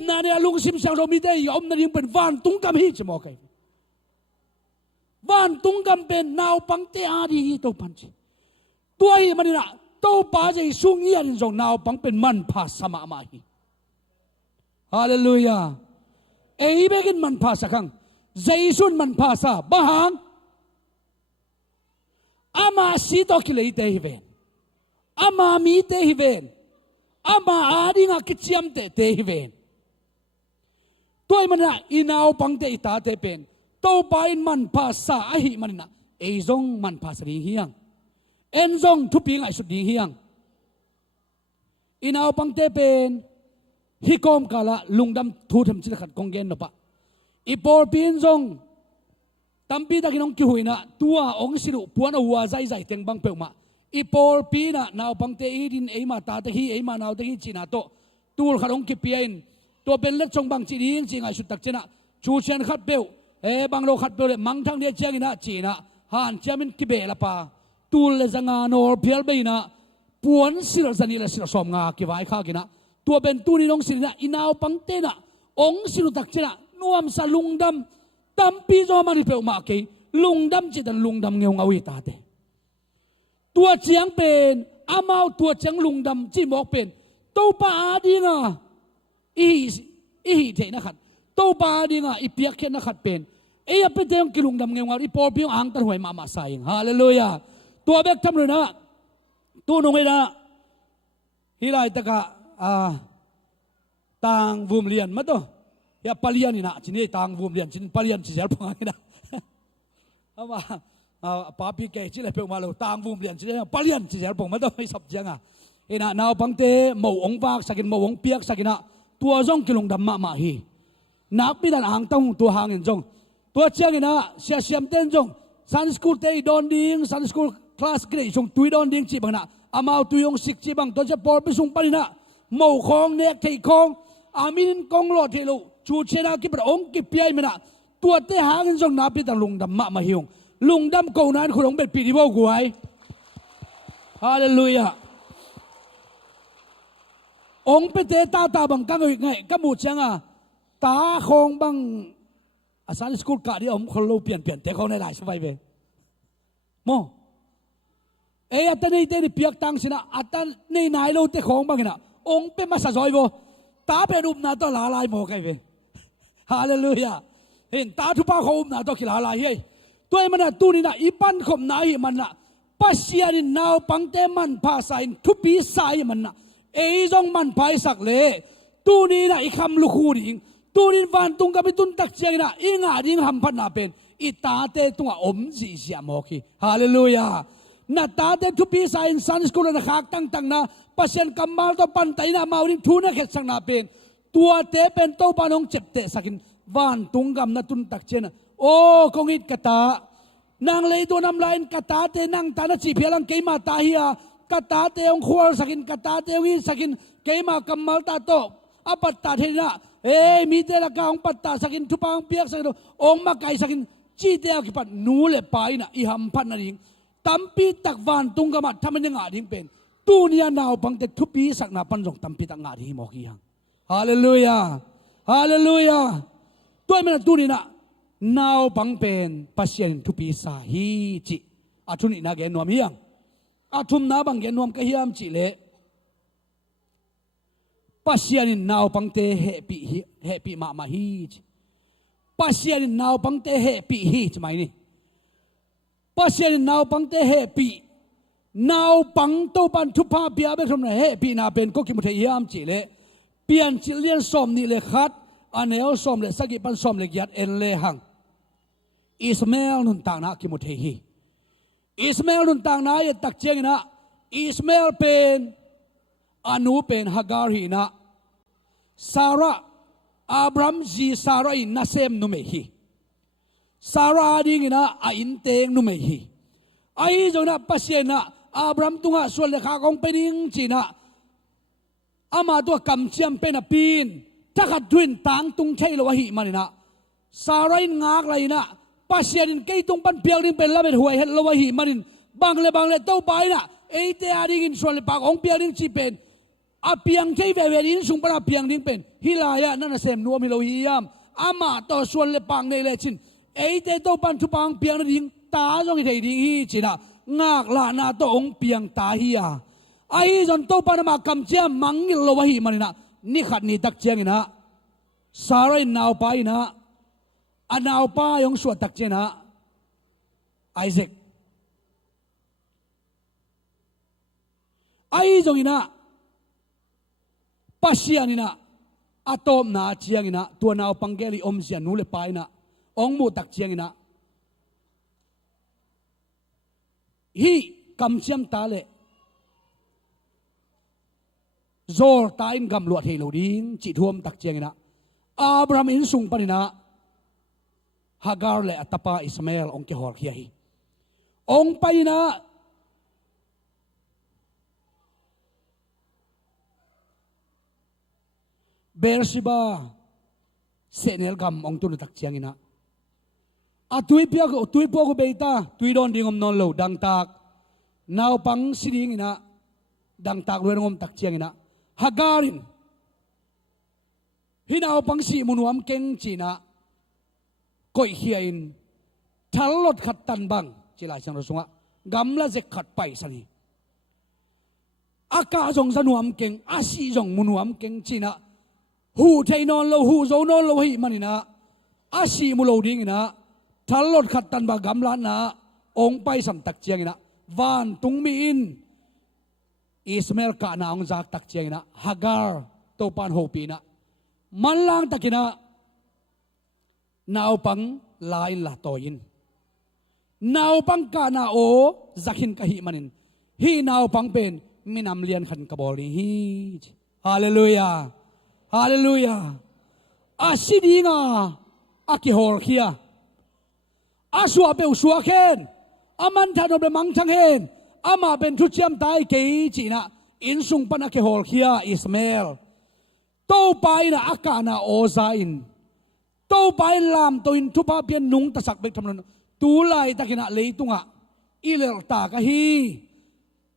นาเนี่ยลุงซิมเซงเรามีได้นายิงเป็นวันตุงกำฮิจะมองไงวันตุงกำเป็นนาวปังเตอาดีโตปันจีตัวฮีมันนี่นะโตปาใจสุงเงียนจงนาวปังเป็นมันพาสมามาฮีฮาเลลูยาเอเบกินมันพาสักครั้งใจสุนมันพาสาบ้างอามาสีตอกิเลเตฮิเวนอามามีเตฮิเวนอามาอาดีงาคิดเชียมเตฮิเวนตัวมันนะอินาวปังเตอิตาเตเป็นโตไปมันภาษาอหิมันนะเอซงมันภาษาดีเฮียงเอ็นซงทุบปีงไอสุดดีเฮียงอินาวปังเตเป็นฮิโกมกาละลุงดำทูทำจิตขัดกงเกนนปะอีปอร์ปีนซงตั้มปีตะกินองกิหุยนะตัวองสิรุปวนอวัวใจใจเต็งบังเปลมาอีปอร์ปีนะนาวปังเตอีดินเอมาตาเตฮีเอมานาวเตฮีจีนาโตตูลขัดองกิเปียนตัวเป็นเล็กจงบางจีดีจริงไงสุดตักเจนะชูเชนขัดเบลบางโลขัดเบลเลยมังทั้งเดียเจียงนะจีนะฮันเจียมินกิเบลปาตูลเลจังานอร์เพียลเบนะปวนสิรจันีเลสิรสอมงากิวายข้ากินะตัวเป็นตูนี่น้องสินะอินาวปังเตนะองสิรุตักเจนะนวมสลุงดำตั้มปีจอมาริเปลมาเกลุงดำจิตันลุงดำเงียวงาวิตาเตตัวเจียงเป็นอามาวตัวเจียงลุงดำจีบอกเป็นตัวป้าดีงาอีเทนะครับโตบาดีงาอีเปียกเข็นนะครับเป็นเอียเป็นเตงกิลุงดำเงาอีปอพิงอ่างตันหวยมาใส่ฮาเลลูยาตัวเบกทำเลยนะตัวนงเอนะฮิไลตะกะต่างวุมเลียนมาตัวอย่าปลียนนี่นะจีนี่ต่างวุมเลียนจีนปลียนจีเซลพงไงนะเอามาป้าพี่แกจีเลยเพิ่งมาเราต่างวุมเลียนจีนี่ปลียนจีเซลพงมาตัวไม่สับจังอ่ะเอ็นะนาวปังเตหมู่องค์วากสักินหมู่องค์เปียกสักินะตัวจงกิลงดำมาฮีนักบิดาหางต้องตัวหางเงินจงตัวเชียงนะเสียเสียมเต้นจงซันสกูลเตยดอนดิ้งซันสกูลคลาสเกรย์จงตุยดอนดิ้งจีบังนะอามาตุยองสิกจีบังตัวจะปอร์ไปส่งไปนะหมู่คองเนกเทคองอามินกองหลอดเทลูชูเชนากิบระองกิบเปียมันนะตัวเตหางเงินจงนับบิดาลุงดำมาฮิงลุงดำกูนั้นคุณองเป็นปีที่บ่กวยฮาเลลูยาองเป็นเตตาบังกังอีกไงก็หมุดเชียงอ่ะตาคงบังอาสาสกุลกะที่ผมคนเราเปลี่ยนแต่เขาในหลายสมัยเว้ยโมอัตนี่เตนี่เปียกตังสินะอัตนี่นายเราเตของบังนะองเป็นมาสะจอยบ่ตาเป็นอุปนาตัวลาลายโมกันเว้ยฮาเลลูยาเห็นตาทุบป้าเขาอุปนาตัวกิลาลายเฮ้ยตัวมันน่ะตู้นี่น่ะอีปันข่มนายมันน่ะปัสยานินาวปังเตมันภาษาอินทุปีสายมันน่ะเอ้จงมันไปสักเลยตูนี้นะอีคำลูกคูดิ่งตูนี้วันตุงกับไปตุนตักเจียงนะอีงาดิ่งทำพันนาเป็นอีตาเตตุงอมจีเสียมอกีฮาเลลูยา na ta te thu pi sa in san school na khak tang na pasien kamal to pan tai na mau ring thu na khet sang na pen tua te pen to panong chep te sakin van tunggam na tun tak chen o kongit kata nang lei to nam lain kata te nang ta na chi phialang keima ta hiya kata te ong khwal sakin kata te wi sakin keima kamal ta to apat ta thena mi te la ka ong patta sakin thupang piak sakin ong ma kai sakin chi te ki pat nu le pai na I ham phat na ring tampi tak van tunggama thaman nga ding pen tu nia naw pang te thupi sak na pan jong tampi tak nga ri mo ki hang hallelujah hallelujah toy mena tu ni na naw pang pen pasien thupi sa hi chi athuni na ge nom hiang athum na bang ge nom ka hiam chi le pasianin naw pang te happy ma hi pasianin naw pang te happy hi chmai ni pasianin naw pang te happy naw pang to pan thu pa bia be thom na happy na pen ko ki mu the yam chi le pian chi lian som ni le khat anel som le sagi pan som le gyat en le hang Ismail nun tang na ki mu the hi Ismail nun tang na ye tak cheng na Ismail pen anu pen Hagar hi na Sarah Abraham ji Sarah in nasem nu me hi Sarah ding na a in teng nu me hi ai jo na pasien na Abraham tunga sual le kha kong pening china ama to kam chiam pen a pin takhat twin tang tung thei lo hi manina Sarah in ngak lai na pasien in ke tung pan piang ding pen la bet huai het lo hi manin bang le to pai na e te ading in sual le pa kong piang ding chi pen apiang thei ve ve in sung para piang ding pen hilaya nana sem nuam hi lo hi yam ama to sual le pang nei le chin e te to pan thu pang piang ding ta jong hi thei ding hi china ngak la na to ong piang ta hi ya ai jon to pan ma kam chia mangil lo wa hi manina ni khat ni tak chiang ina sarai naw pa ina anaw pa yong suat tak chena Isaac ai jong ina pasianina atom na chiang ina tua naw pangeli om sia nu le pai na ong mu tak chiang ina hi kam chiam ta le zor ta in gam luat he lo ding chi thuam tak chiang ina Abraham in sung panina Hagar le atapa Ismail ong ke hor khia hi ong paina Beersheba senel gam ong tu tak chiang ina atui pia ko tui po ko beita tui don dingom non lo dang tak naw pang siring ina dang tak lo ngom tak chiang ina Hagarin hinaw pang si munuam keng china koi hiain thalot khat tan bang chilai sang ro sunga gamla je khat pai sani aka jong zanuam keng asi jong munuam keng china hu thei non lo hu zo non lo hi manina asi mu lo ding ina thalot khat tan ba gamla na ong pai sam tak chiang ina van tung mi in Ismail ka na ong zak tak chiang ina Hagar to pan ho pi na man lang takina naw pang lain la toyin naw pang ka na o zakhin ka hi manin hi naw pang pen minam lian khan ka bol hi hallelujah hallelujah asidinga akihor khia aswa pe uswa khen aman thano be mang thang hen ama ben thu chiam tai ke china in sung pan akihor khia Ismail to pai na akana ozain to pai lam to in thu pa pian nung ta sak bek thamnon tu lai takina leitunga ilel ta ka hi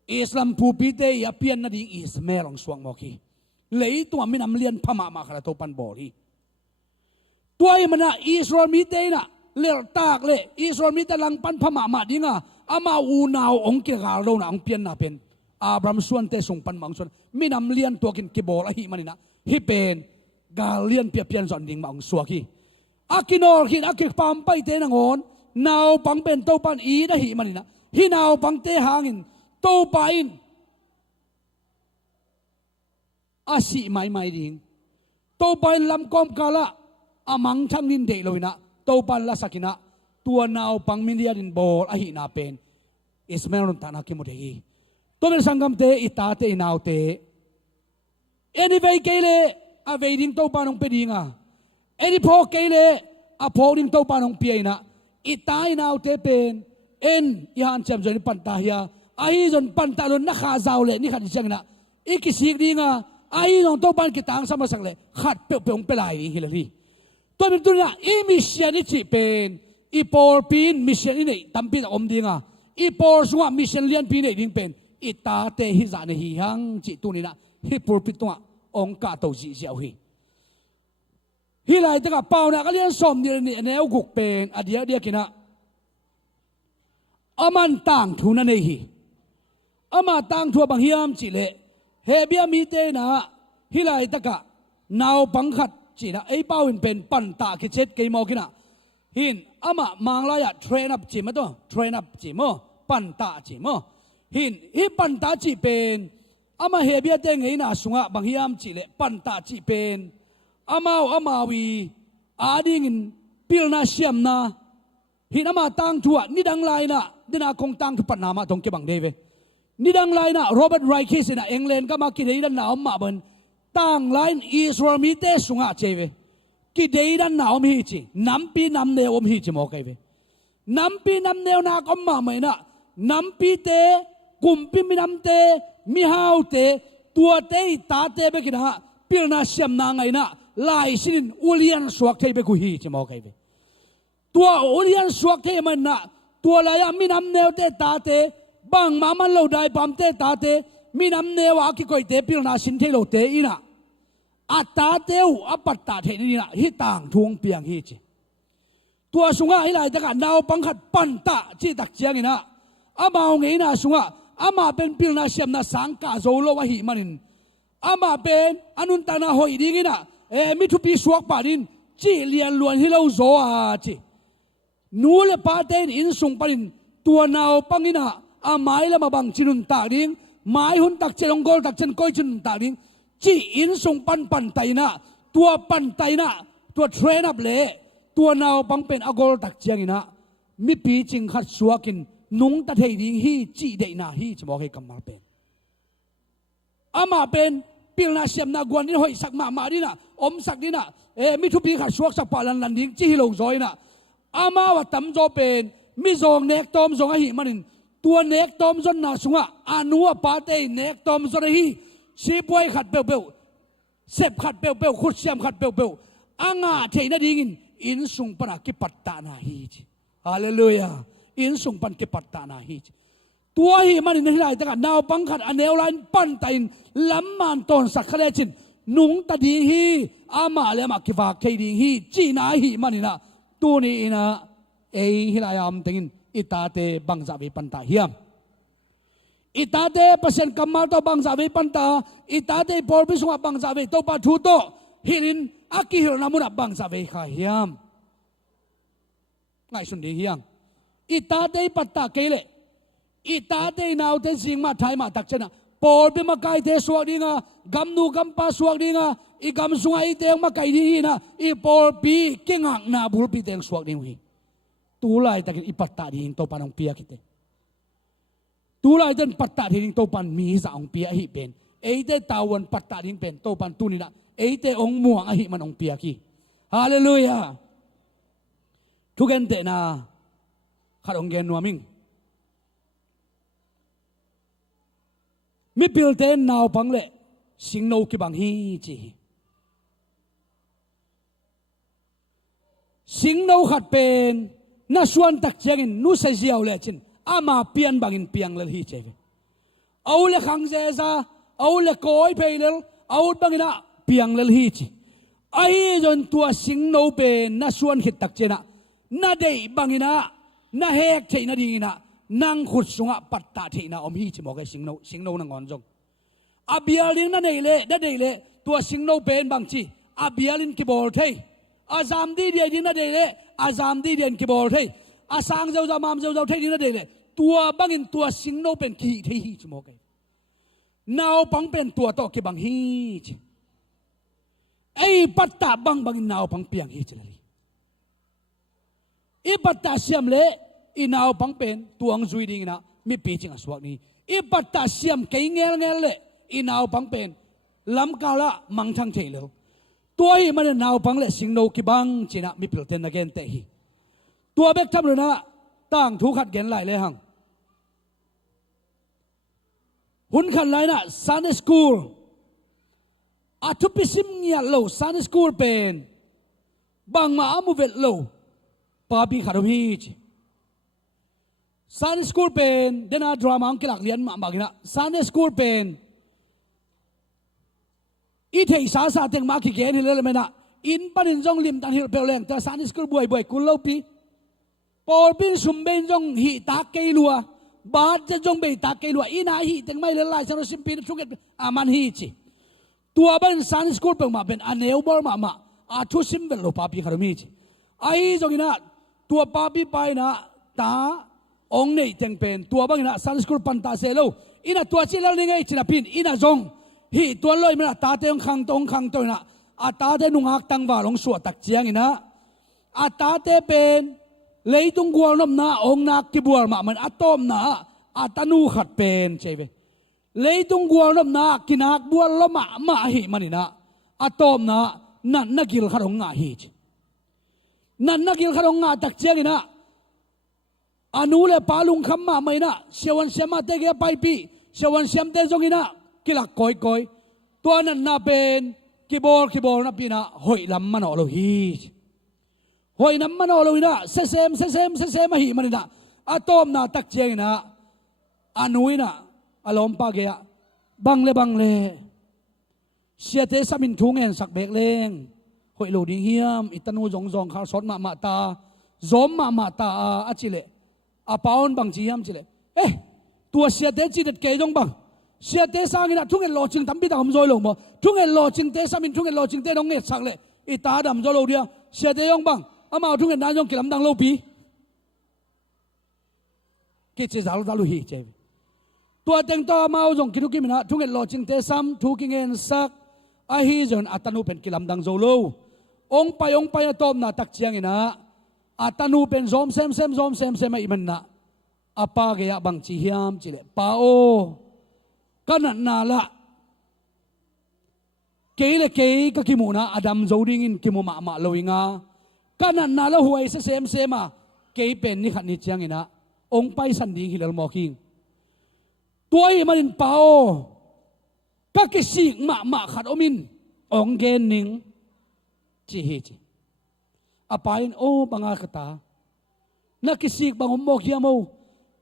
Islam pu pi te ya pian na ding Ismail ong suang mo ki leitunga minam lian phama ma khala to pan bol hi tuai mana Israel mi te na lel tak le Israel mi te lang pan phama ma dinga ama u naw ong ke gal lo na ong pian na pen Abraham suan te sung pan mang suan minam lian to kin ke bol hi manina hi pen gal lian pia pian zon ding ma ong suaki akinor hin akik pam pai te na ngon naw pang pen to pan i da hi manina hi naw pang te hangin to pain asi mai ding to pain lam kom kala amang thangin de loina to pan la sakina tua naw pang mindia din bol a hi na pen ismail ta na ki mo hi to ben sangam te ita te inaw te anyway kele a veiding to pa nong pedinga any po kele a phoning to pa nong piaina ita inaw te pen en ihan cham joni panta hia ai jon panta lon na kha zaw le ni khan chang na ikisik dinga ai nong to pan kitang sama sang le khat pe pe ong pelai hi le hi to ben tu na i mission ni chi pen i por pin mission ni tampi om dinga i por suwa mission lian pin ding pen ita te hi za ne hi hang chi tu ni na hi por pi tu ong ka to ji jiao hi hi lai ta ka pau na ka lian som ni ne au guk pen adia dia kina aman tang thu na nei hi ama tang thu bang hiam chi le he bia mi te na hi lai ta ka naw pang khat chi na ei pau in pen pan ta ki chet ke mo kina hin ama mang la ya train up chi ma to train up chi mo pan ta chi mo hin hi pan ta chi pen ama he bia te ngei na sunga bang hiam chi le pan ta chi pen amawi ading in pil na siam na hin ama tang thua ni dang lai na dina kong tang pan na ma tong ke bang deve ni dang lai na Robert Reichis in England ka ma ki dei dan na ma ban tang line Israel mi te sunga cheve ki dei dan na om hi chi nam pi nam ne om hi chi mo kai ve nam pi nam ne na kom ma mai na nam pi te kum pi mi nam te mi hau te tua te ta te be ki na pil na siam na ngai na lai sin ulian suak te be ku hi chi mo kai ve tua ulian suak te man na tua la ya mi nam ne te ta te bang ma man lo dai pam te ta te mi nam ne wa ki koi te pil na sin te lo te ina a ta te u a pat ta the ni na hi tang thung piang hi chi tua sunga hi lai ta ka naw pang khat pan ta chi tak chiang ina amao ngei na sunga ama pen pil na siam na sang ka zo lo wa hi manin ama pen anun ta na hoi ding ina mi thu pi suak pa din chi lian luan hi lo zo a chi nu le pa ten in sung parin tua naw pang ina a mai la ma bang chinun ta ding mai hun tak chelong gol tak chen koi chun ta ding chi in sung pan tai na tua train up le tua naw pang pen agol tak chiang ina mi pi ching khat suakin nung ta thei ding hi chi de na hi chmo he kamal pen ama pen pil na siam na gwan ni hoi sak ma dina om sak dina mi thu pi khat suak sak pa lan ding chi hi lo zoi na ama wa tam zo pen mi zong nek tom zong a hi manin tua nek tom zon na sunga anua pa te nek tom zon hi si boy khat pe sep khat pe khut siam khat pe anga theina ding in sung para ki patta na hi hallelujah in sung pan ki patta na hi tua hi manin hi lai ta ka naw pang khat aneu line pan tain lam man ton sak khale chin nung ta di hi ama le ma ki va ke ding hi chi na hi manina tu ni ina hi lai am tengin itate bangza ve panta hiam itate pasen kamal to bangza ve panta itate por biswa bangza ve to pa thu to hilin aki hil namuna bangza ve kha hiam ngai sun di hiang itate patta kele itate naw te jing ma thai ma tak chena por bi ma kai te suak dinga gam nu gam pa suak dinga i gam sunga i te ma kai di na i por pi kingak na bul pi teng suak ding hi tulai takin ipatta ding to panong pia kite tulai den patta ding to pan mi za ong pia hi pen eite tawan patta ding pen to pan tunina eite ong muang a hi man ong pia ki hallelujah thugen te na khat ong gen nuaming mi pil ten naw pang le sing no ki bang hi chi sing no khat pen na suan tak chiangin nu sai ziaw le chin ama pian bangin piang le hi cheve au le khang je za au le koi peilel au bangina piang le hi chi ai jon tua sing no pe na suan khit tak chena na dei bangina na hek theina dingina nang khut sunga patta theina om hi chi mo kai sing no na ngon jong abialin na nei le da dei le tua sing no pen bang chi abialin ki bol thei azam di dia din na dei le azam di dian ki bol thei asang zau za mam zau thei din na dei le tua bangin tua sing no pen ki thei hi chi mo kai naw pang pen tua to ki bang hi chi ai patta bang naw pang piang hi chi lai i patta siam le i naw pang pen tuang zui ding na มีปีจิงสวกนี้อีปัตตาเสียมเกยเงลเลยอีนาวปังเป็นลำกาละมังทั้งเทเลวตัวอีมันนาวปังเลยสิงโนกิบังจีน่ะมีเปลือกเทนนักเกนเตฮีตัวเบกทำเลยนะตั้งทุกขัดเกนไหลเลยหังหุ่นขันไหลนะซันสคูลอาทุปิซิมเงียโลซันสคูลเป็นบางมาอามุเวตโลปาบีคาร์บีจซันสคูลเป็นเดน่าดราม่าอังกฤษเรียนมาบางนะซันสคูลเป็นอีเทอิสาสาเต็งมาขี้เกนเลยเลยนะอินปันจงลิมตันฮิลเปลเลงแต่ซันสคูลบวยกุลโลปีปอลบินสุมเบนจงหิตาเกลัวบาดจะจงเบตาเกลัวอีนาหิเต็งไม่เลยลายสารสิมปีนทุกข์อามันหิจิตัวบันซันสคูลเป็นมาเป็นอันเอวบอลมาอาทุสิมเวลโลปาปีคาร์มีจิไอ้จงอินะตัวปาปีไปนะตาองเนยเต็งเป็นตัวบางนะซันสคูลปันตาเซโลอินะตัวจิลนี่ไงจินาพินอินะจงหิตัวลอยมันตาเตงขังตรงขังตัวนะอาตาเตนุงักตังว่าลงสวดตักเจียงอินะอาตาเตเป็นเลยตุงกัวลมนาองนักที่บัวมามันอะตอมนาอาตานูขัดเป็นใช่ไหมเลยตุงกัวลมนากินักบัวลมมาหิมันนี่นะอะตอมนานั่นนักกิลขัดองงาหินั่นนักกิลขัดองงาตักเจียงนะอนุเลปาลุงคำมาไม่นะเชวันเชมาเตเกไปปีเชวันเชมเตจงอินะกิลักคอยตัวนั้นน่าเป็นกิบอลนะปีนะหอยลำมันอโลหิหอยน้ำมันอโลหินะเซมมาหิมันนะอะตอมนาตักเจียงนะอนุยนะอารมณ์ปากเกะบังเลเสียเตสมินทุงเงินสักเบกเลงหอยโลดิเฮียมอิตานูจงข้าสดมาตาซอมมาตาอาจิเลอาปาวน์บังจีเฮียมจิเลตัวเสียเตจิเด็ดเกยจงบังเสียเตสางินะทุงเงินโลจิงทำพิธามจอยลงบ่ทุงเงินโลจิงเตสมินทุงเงินโลจิงเตน้องเงินสักเลอิตาดำจอยโลเดียเสียเตยงบังอามาทุงเงินนายงกิลำดังโลปีกิจจารุตาลุฮีเจตัวเต็งต่อมาจงคิดทุกิมินะทุงเงินโลจิงเตซัมทุกิเงินสักอาฮีจนอัตานูเป็นกิลำดังโจโลองไปตอมนาตักเจียงนะอัตานูเป็นซอมเซมไม่มันนะอาปาเกียบังจีเฮียมจิเลปาโอกันนาละเกยก็กิมูนะอดัมโจดิงินกิมูมาโลวิงากันนาละหวยเซมเกยเป็นนี่ขัดนิจังอินะองไปสันดีฮิลล์มอคิงตัวอีมันปาโอก็กิสิกมาขัดอมินองเกนนิงจีเฮจีอาปายินโอบังอาคตานักกิสิกบังอมโมกยามู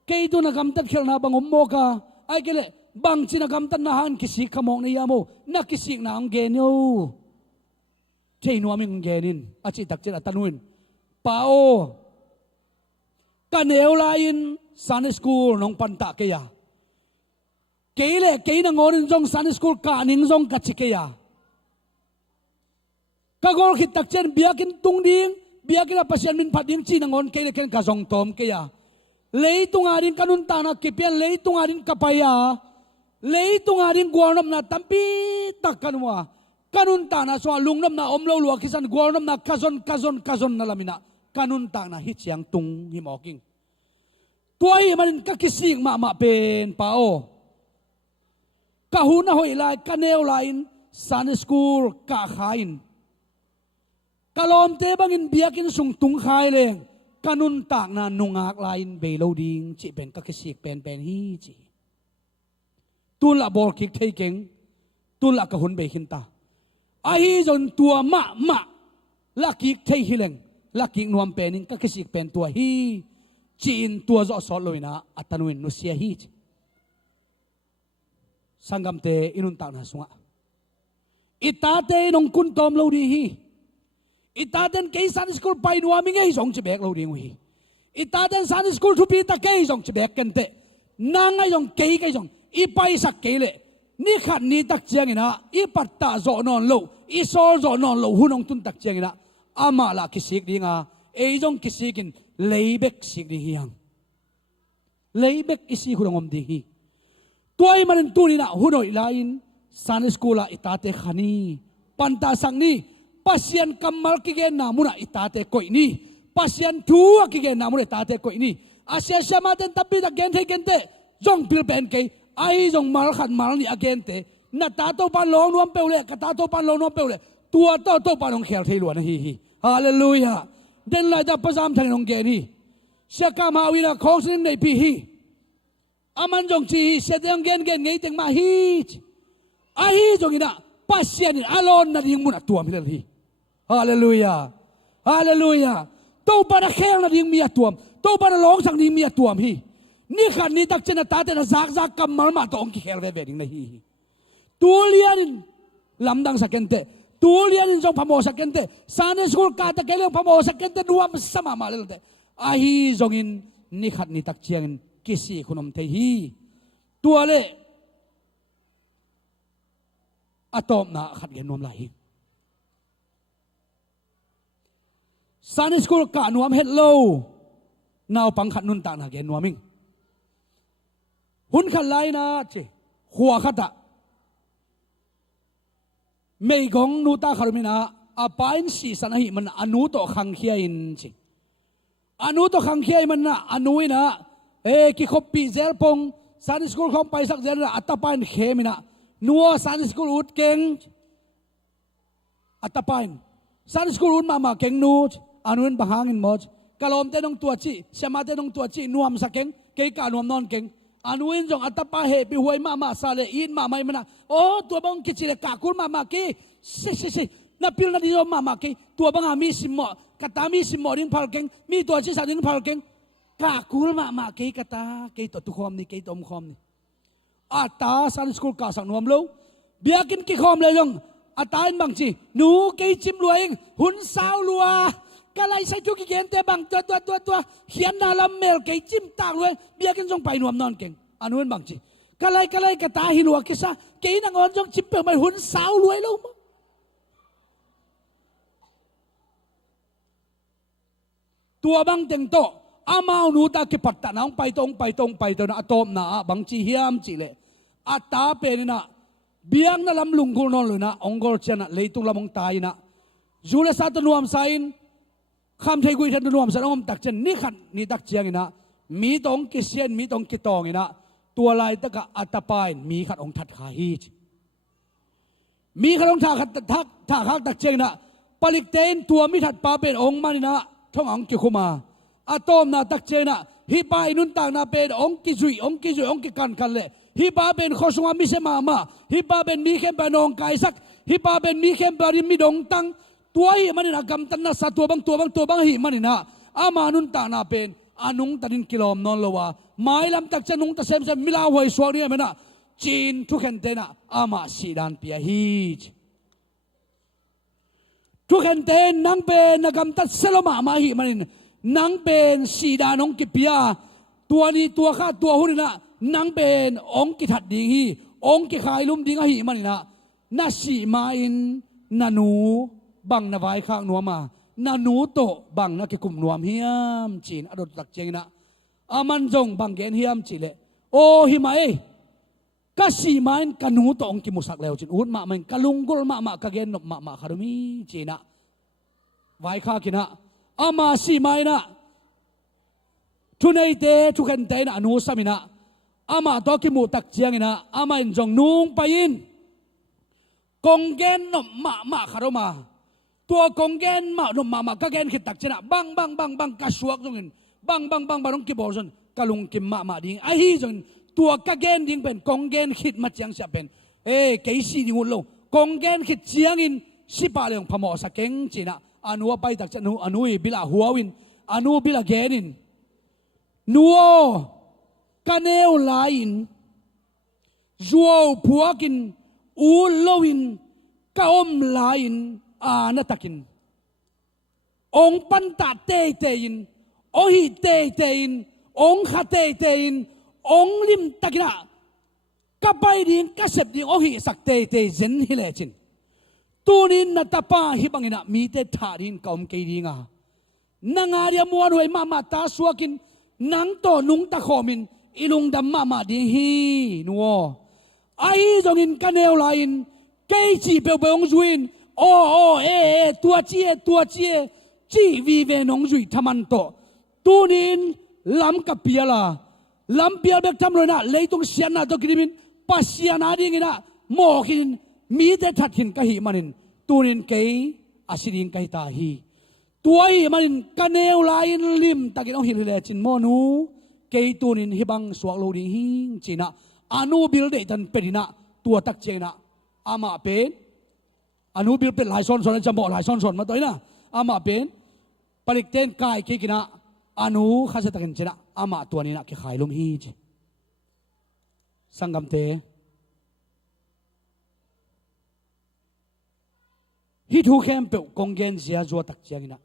เกยตัวนักกำตัดเขลนาบังอมโมกาไอ้เกลบางจีนักกำตัดนาฮันกิสิกขมองในยามูนักกิสิกนางเกนยูเจนัวมิงเกนินอาจิตักเจตตันุนปาโอกันเอวลายินซันสคูลน้องปันตะเกียเกยนังอนินจงซันสคูลกานิงจงกัจจิเกียกากอลขิดตักเจนเบียกินตุงดิงเบียกินปัสยันมินพัดดิงจีนังอนเกยเกนกาจงตอมเกียเลยตุงอาดินกันุนตานักกิเปียนเลยตุงอาดินกปายาเลยตุงอาดินกวานมนาตัมปีตักกันว่ากันุนตานาสวาลุงนมนาอมเลวลัวคิสันกวานมนาคาซอนนาลามินะกันุนตานาฮิตเสียงตุงหิมอกิงตัวอีมันก็คิดสิ่งมาเป็นเปล่ากะหูน่าหอยลายกันเนวลายซันสคูลกะขายกะลอมเตบังอินเบียกินสุงตุงขายเลยกันุนตากนานุงากลายเบลโลดิงจีเป็นก็คิดสิ่งเป็นฮีจีตุลละบอลคิกเทเก่งตุลละกะหุนเบขินตาไอ้จนตัวมะลักกิกเทฮิเลงลักกิกนวมเป็นนิงก็คิดสิ่งเป็นตัวฮีจีนตัวจอสอดเลยนะอัตโนอินนุเซียฮีจสังกัมเตอินุนตากนาสุงะอิตาเตนงคุนตอมโลดีฮีอิตาเตนเกยซันสคูลไปนัวมิงเกยสองจะแบกโลดีงฮีอิตาเตนซันสคูลทุบีตะเกยสองจะแบกกันเตนางไงสองเกยสองอีไปสักเกยเลยนี่ขัดนี่ตักเจียงนะอีปัตตาโจนอนโลอีโซโจนอนโลหุ่นองตุนตักเจียงนะอามาละกิสิกดีงาเอจงกิสิกินเลยเบกสิกดีฮียังเลยเบกอิสิหุ่นองมดีฮีตัวไอ้มันตัวนี้นะหุ่นอยไลน์ซันสคูลอิตาเตขานีปันตาสังนี่ปัสยันกัมมัลกิเกนามุนะอิตาเตโกยนี่ปัสยันทัวกิเกนามุนะอิตาเตโกยนี่ อาเซียเซียมาเต็นตับปีตะเกนเทเกนเตจงพิลเป็นเกไอจงมาลขัดมาลนี่อเกนเตนัตตาโตปันลองนวมเปลเลกตาโตปันลองนวมเปลเลตัวโตปันลองเขียวเทลวนฮีฮาเลลูยาเดินไล่จับประจำทางนองเกนี่เสียกามาวินาของสิ่งในปีฮีอามันจงชีเสียเดียงเกนไงเต็งมาฮีอาฮีจงอินะปัสเซียนี่อารอนนัดยิงมุนตัวมิเลฮีฮาเลลูยาฮาเลลูยาโตปันเขียวนัดยิงมีตัวโตปันลองสั่งยิงมีตัวฮีนี่ขันนี่ตักเจนตาเตนะซักกำมามาตองเขียวเวเวดิงในฮีตัวเลียนลำดังสักเกนเตตัวเลียนจงพมอสักเกนเตซานสกุลกาตะเกลียงพมอสักเกนเตรวมสมามาเลเตอาฮีจงอินนี่ขัดนี่ตักเชียงกิสีคุณอมเทฮีตัวเล่อะตอมนะขัดเกนนวมไหลซานสกุลกานวมเฮดโลนาวปังขัดนุนตานาเกนนวมิงหุ่นขัดไหลนะเจหัวขัดอะไม่กงนูตาคารุมินาอาปายสีสันหิมันอนุโตขังเขียอินจิอนุโตขังเขียมันนะอนุยนะกิขบปีเซลปงสันสกุลของไปสักเซลนะอัตปายเขมินะนัวสันสกุลอุดเก่งอัตปายสันสกุลอุดมาเก่งนูอนุนบางหางินหมดกะลอมเตนงตัวจีเสมาเตนงตัวจีนัวมสักเก่งเกยกานวมนอนเก่งอนุอินจงอัตปาเฮปิหวยมาซาเลอินมาไม่มันนะโอ้ตัวบังกิจิเลกาคุลมากีสินับพิลนัดดิโอมากีตัวบังอามีสิมอกตามีสิมอดิ้งพาลเก่งมีตัวชิสาดิ้งพาลเก่งกาคุลมากีกตากีตัวตุคอมนี่กีตัวมุคอมนี่อัตตาสันสกุลกาสังนวมโลเบียกินกิคอมเลยจงอัตตาอินบังจีหนูกีจิมรวยหุ่นสาวลัวกะไรใส่จุกิเกนเตบังตัวเขียนนาลำเมลเกยจิ้มตากเลยเบียกันจงไปนวมนอนเก่งอนุนบังจีกะไรกะตาหิลัวกิซะเกยนางอนจงจิ้มเปลไม่หุ่นสาวรวยแล้วมั้งตัวบังเต็งโตอามาหนูตาเก็บปัตตาน้องไปตรงนะอะตอมนะบังจีเฮียมจีเลยอัตตาเป็นนะเบียงนั่นลำลุงกุนอนเลยนะองกอร์เจนะเลยตุลมงตายนะจูเลสัตนวมไซน์คำเทกุยทันรวมสนองตักเจนนี่ขันนี่ตักเจียงนะมีตองกิเซียนมีตองกิตองนะตัวลายตะกะอัตปายมีขัดองทัดขาฮีมีขัดองทักขัดตักเจียงนะปลิกเตนตัวมิถัดปาเป็นองมันนะท่ององกิคุมาอะตอมนะตักเจนะฮิปายนุนต่างนะเป็นองกิจุยองกิกันเลยฮิปาเป็นข้อสงฆ์มิเสมาฮิปาเป็นมีเข้มปนองกายสักฮิปาเป็นมีเข้มปริมีดงตังตัวหิมันนะกำตันนะสัตตัวบางหิมันนะอามานุนตานาเป็นอานุงตันินกิโลมนอนละวะไม้ลำตักจะนุงตะเซมมิลาหวยสวงเนี่ยมันนะจีนทุกแห่งเตนะอามาสีดานเปียฮีทุกแห่งเตนนังเป็นนะกำตัดเซลมาหิมันนังเป็นสีดานองกิเปียตัวนี้ตัวข้าตัวหุ่นนะนังเป็นองกิถัดดิงฮีองกิขายลุ่มดิงหิมันนะน่าสีมาอินนานูบังนวายข้างนัวมานานูโตบังนักกุมนวมเฮียมจีนอดตักเจงนะอามันจงบังเกนเฮียมจีเลโอหิมาก็สีมาอินกันูโตองกิมุสักเลวจีนอุดมามันกะลุงกุลมากะเกนนกมาคารุมีจีนะวายข้ากินะอามาสีมาอินะทุนไอเตทุกันเตนะอนุสามินะอามาโตกิมุตักเจงนะอามาอินจงนุงไปอินกงเกนนกมาคารุมาตัวกงเกนมาดมมาก็เกนขิดตักชนะบังกระสวกตรงนี้บังน้องกิบอลจนกะลุงกิมมาดิ้งไอ้ฮีจนตัวกะเกนดิ้งเป็นกงเกนขิดมาเจียงเสียเป็นเกยสีดิ้งหุ่นโลกงเกนขิดเจียงอินสิบาเลงพมอสักเก่งจีนะอนุไปตักชนะอนุบิลาหัววินอนุบิลาเกนินนัวกันเอวลายินจัวผัวกินอูโลวินกะอมลายินนาตักินองปันตาเตยินองหิเตยินองขาเตยินองลิมตักินะกับไปดิ้งกับเสพดิ้งองหิสักเตเจนฮิเลจินตูนินนาตาป้าฮิบังอินะมีเตถาดินกอมเกดิ้งนางอาเดียมัวรวยมาตาสวกินนังโตนุงตะขอมินอิลุงดำมาดิ้งฮีนัวไอจงอินกันเอวลายินเกยจีเปลองจุินโอ้ตัวเจี๊ยจีวีเวนงจุยทมันโตตูนิน ล้ำกับเปียล่ะล้ำเปียเบกทำเลยนะเลยตรงเสียนะตัวกินมินปัสยานาดิ่งนะโมกินมีแต่ทัดหินกะหิมันินตัวนินเกยอาศิรินกะหิตาฮีตัวหิมันินกันเนวลายลิมตะกินเอาหินเลยจินโมนูเกยตัวนินฮิบังสวกโลดิหิงจีนะอนุบิลเดตันเป็นนะตัวตักเจนะอามาเป็นอนุบิลเป็นหลายซ้อนจะบอกหลายซ้อนมาตัวนะอามาเป็นผลิตเต้นกายกินะอนุข้าศึกกันเจนะอามาตัวนี้นะแค่ขายลมฮีจสังกัมเตฮิทูเข้มเปกงเกนเสียจัวตักเจียงนะ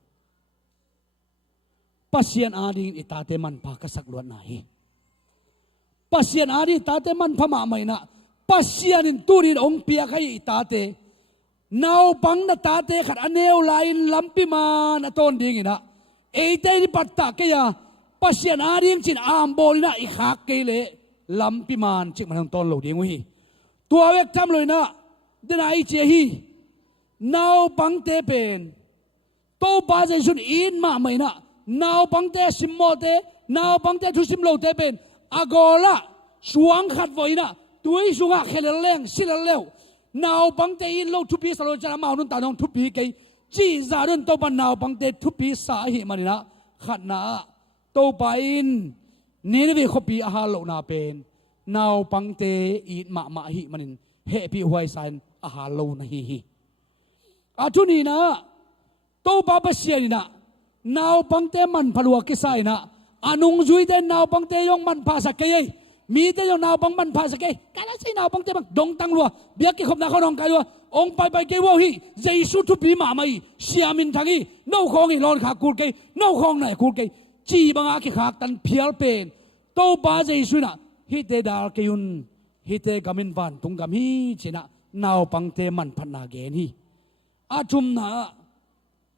ปัสยันอาดิอิตาเตมันพากสักล้วนนาฮีปัสยันอาดิตาเตมันพม่าไม่นะปัสยันินตูรินองเปียกให้อิตาเตนาวปังนาตาเตขัดอเนวไลน์ลัมปิมานาตอนดิ่งนะเอเตนิปัตตะเกียปัสยันอาดิจินอามโบลินะอีขากเกเลลัมปิมานจิกมันตอนโลดิ่งวิตัวเวกทำเลยนะเดนไอเจฮีนาวปังเตเป็นโตบาเจชุนอินมาไม่นะนาวปังเตสิมโมเตนาวปังเตทุสิมโลเตเป็นอากอละสวงขัดไว้นะตัวอีสุงะเคลเลงสิลเลวนาวปังเตอินโลทุปีสโลจามาอุนตานองทุปีเกยจีจารุนโตบันนาวปังเตทุปีสาหิมันนะขัดนะโตปาอินนี่นี่ขบีอาฮาโลนาเป็นนาวปังเตอินมาหิมันเฮปีหวยสันอาฮาโลนาฮิอาทุนีนะโตบาบเสียนี่นะนาวปังเตมันพลัวกิไซนะอนุงจุยเดนนาวปังเตยองมันภาษาเกยมีเตยองนาวปังมันภาษาเกยการนั้นใช่นาวปังเตบักดงตังลัวเบียกิขบนาเขานองกันลัวองไปเกยวฮีเจสุทุปีมาไม่เสียมินทังฮีนาวคองฮีลอนขากูเกยนาวคองไหนกูเกยจีบังอาคิขากตันเพียลเป็นโตบาเจสุนะฮิเตดาร์เกยุนฮิเตกามินวันตุงกามีจีนะนาวปังเตมันพันนาเกนฮีอาจุมนะ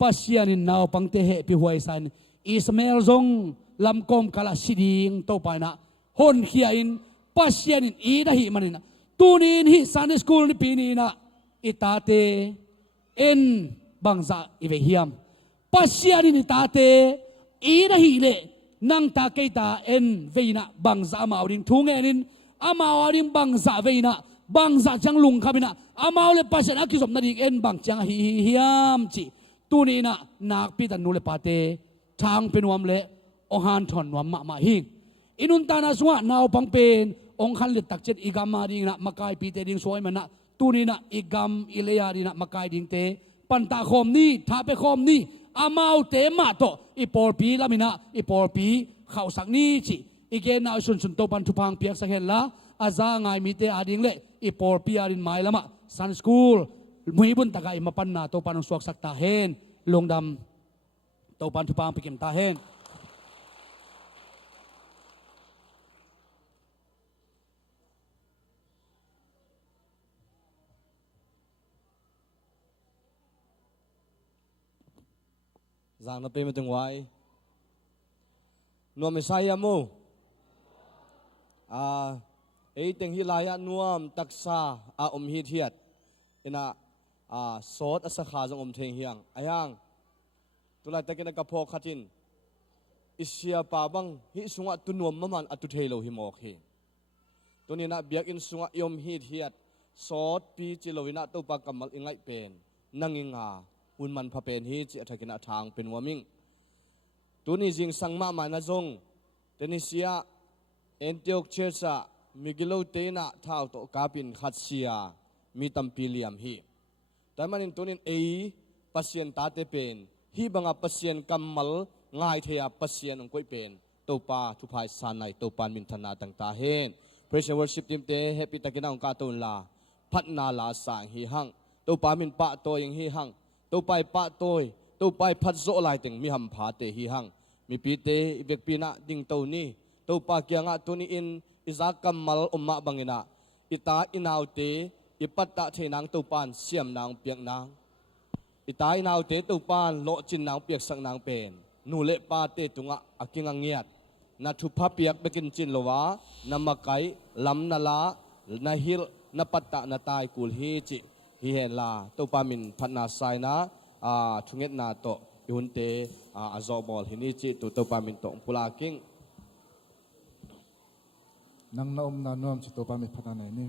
ปัสยานินนาวปังเตเหปิหวยสันอิสมาเอลซงลำกอมกาลาสิดิงโตไปนะฮอนเขียอินปัสยานินอีดาหิมันนะตูนินฮิซันสคูลนี่ปีนี้นะอิตาเตเอ็นบังซาอิเวฮิมปัสยานินอิตาเตอีดาหิเลนังตาเกตาเอ็นเวนะบังซามาอดิงทุงเอ็นินอามาอดิงบังซาเวนะบังซาจังลุงครับนะอามาเลปัสยานิคิสมนาดิงเอ็นบังจังฮิมจีตูนี้นะนักพิจารณาเลปาเตทางเป็นวมเละองหันถอนวมมาหิงอินุนตานาสวะนาวปังเป็นองคันเลตักเจ็ดอีกามาดิงนะมากายปีเตดิงสวยมันนะตูนี้นะอีกามอิเลยาดินะมากายดิงเตปันตาคอมนี่ท้าไปคอมนี่อามาเอาเตมาโตอีปอลปีละมินะอีปอลปีข่าวสักนี้จีอีเกน่าสุนโตปันทุพังเปียกสักเห็นละอาจารย์ไงมีเตอาดิงเละอีปอลปีอาดินไม้ละมาซันสคูลมุยบุนตะกายมาปันนาโตปันสวกสักตาเฮนลงดำโตปันทุพังไปเก็บตาเฮนจางนับเป็นมาถึงไว้นวมไม่ใช่ยามูเอติงฮิลายนวมตักษาอมฮิเทียดอินะโสดอสักขาจงอมเทงเฮียงอายังตุลาตะกินกับพอขัดินอิเชียปาบังฮิสุงะตุนวมมันอตุเทโลหิมอกเฮตัวนี้นะเบียกอินสุงะยมฮิเทียดโสดปีจิโลวินะตุปากกัมมัลอิงไงเป็นนังอิงาอุนมันพะเป็นฮีจิทักินะทางเป็นวามิงตัวนี้จิงสังมามานะจงเตนิเซียเอนติโอเชสะมิกิโลเตนะท้าวโตกาปินขัดเซียมีตัมปิเลียมฮีแต่มันตัวนี้ปัสยันตาเตเป็นฮีบังปัสยันกัมมัลง่ายเทียปัสยันองค์ก้อยเป็นตัวปาทุพายสานในตัวปานมินธนาต่างตาเฮน Praise and Worship Team เตเฮปิตะกินะองค์กาตุนลาพัฒนาลาสางฮีหังตัวปามินปะตัวยังฮีหังตัวไปปะตัวไปพัดโซลายถึงมีหำผาเตฮีหังมีปีเตอีเบกปีนะดิ่งตัวนี้ตัวปาเกียงะตัวนี้อินอิซักกัมมัลมะบังอินะอิตาอินาวเตอิปัตตะเทนังตัวปานเสียมนางเปียกนางอิตาอินาวเตตัวปานโลจินนางเปียกสังนางเป็นนูเลปาเตตุงะอากิงังเงียดนาทุพะเปียกเบกินจินโลวานามาไกลำนาลานาฮิลนาปัตตะนาตายกุลฮีจิฮิเฮลาตัวปามินพันนาไซนะทุงเงตนาโตยุนเตอาซอบอลฮินิจิตัวปามินโตปุลากิง nang na na nuam chito pa mi phatana ni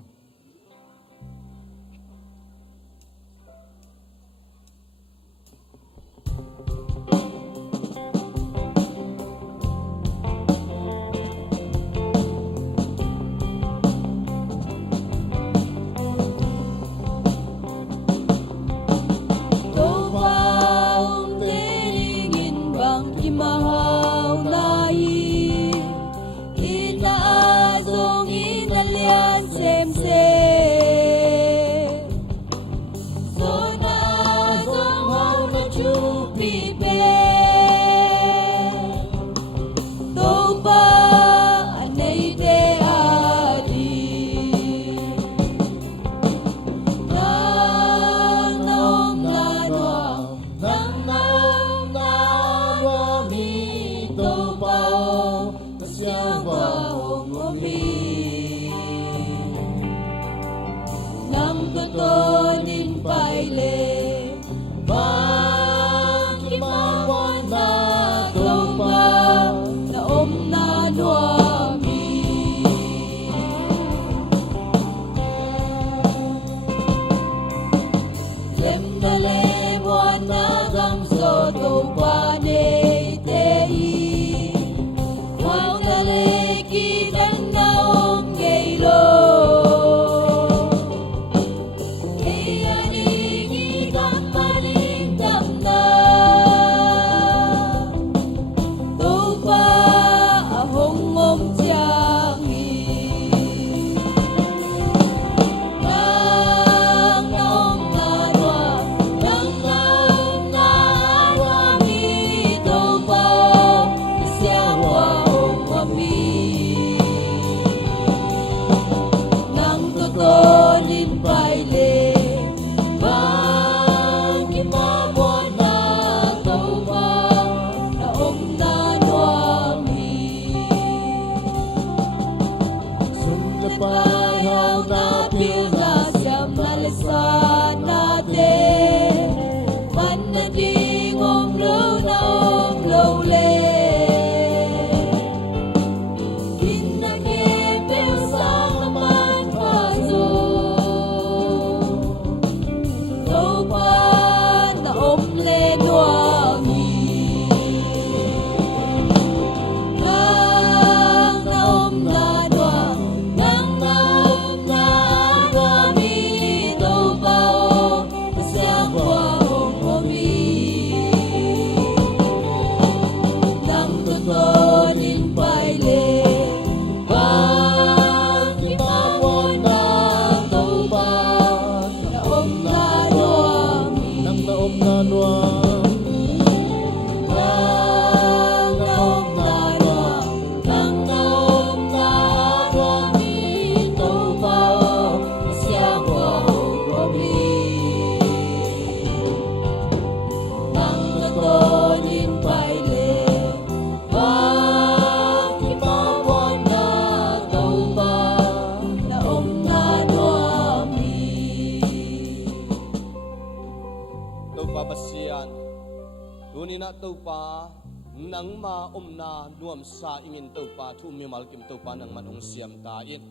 Topa nang ma omna nuam sa ingin topa thu mi malkim topa nang manong siam tain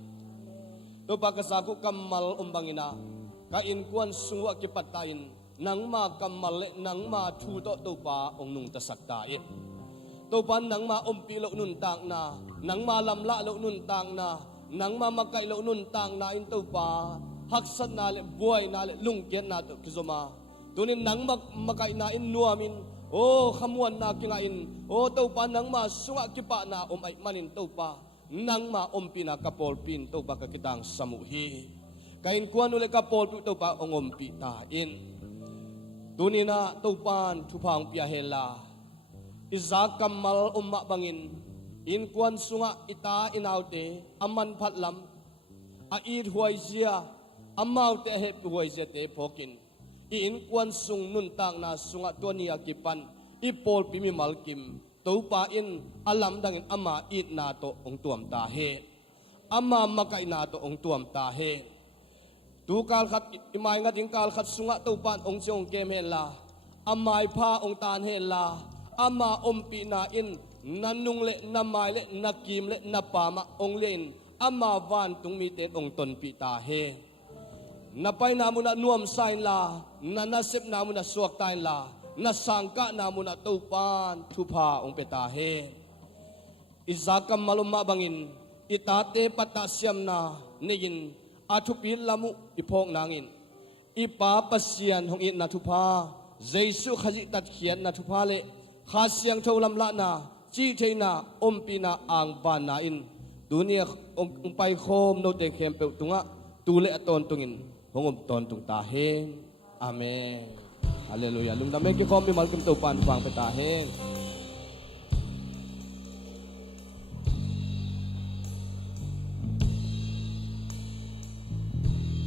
topa kasaku kamal ombangina ka in kwan sungwa ki patain nang ma kamal le nang ma thu to topa ong nung tasak tain topa nang ma ompi lo nun tang na nang ma lam la lo nun tang na nang ma makai lo nun tang na in topa haksat na le buai na le lungkian na to kizoma tunin nang makai na in nuamin oh khamuan na kingain oh topa nang ma sunga kipa na ay manin topa nang ma ompina kapolpin topa kakitang samuhi kain kuan ule kapolpi topa ongompi tain tunina topan thupang piahela iza kamal umma bangin in kuan sunga ita inaute aman phatlam aid huaizia amaute he huaizia te phokin in kwan sung nun tang na sunga tonia kipan ipol pimi malkim topa in alam dangin ama it na to ong tuam ta he ama makai na to ong tuam ta he tu kal khat imai nga ding kal khat sunga topan ong chong kem he la amai pha ong tan he la ama ompi na in nanung le namai le nakim le napama ong len อามาวันตุงมีเตองตนปีตาเฮนับไปนามุนะนวมไซน์ลานานาเซบนามุนะสวกตายลานาสังกะนามุนะตูปานทุพาองเปตาเฮอิซากมมาลุมาบังอินอิตาเตปตาเซียมนาเนยินอาทุปิลลามุอิพงนางอินอิปาปเซียนหงอินนาทุพาเจสุขจิตัดเขียนนาทุพาเลขาเสียงเท่าลำละนาจีเทนาอมปีนาอ่างบานนาอินดูเนี่ยองไปโคมโนเตเข้มเปตุงะตูเลอตอนตุงินหงอมตอนตุงตาเฮงอาเมนฮาเลลูยาลุงดำเมงกิคอมมีมัลกิมตูปานฟังไปตาเฮง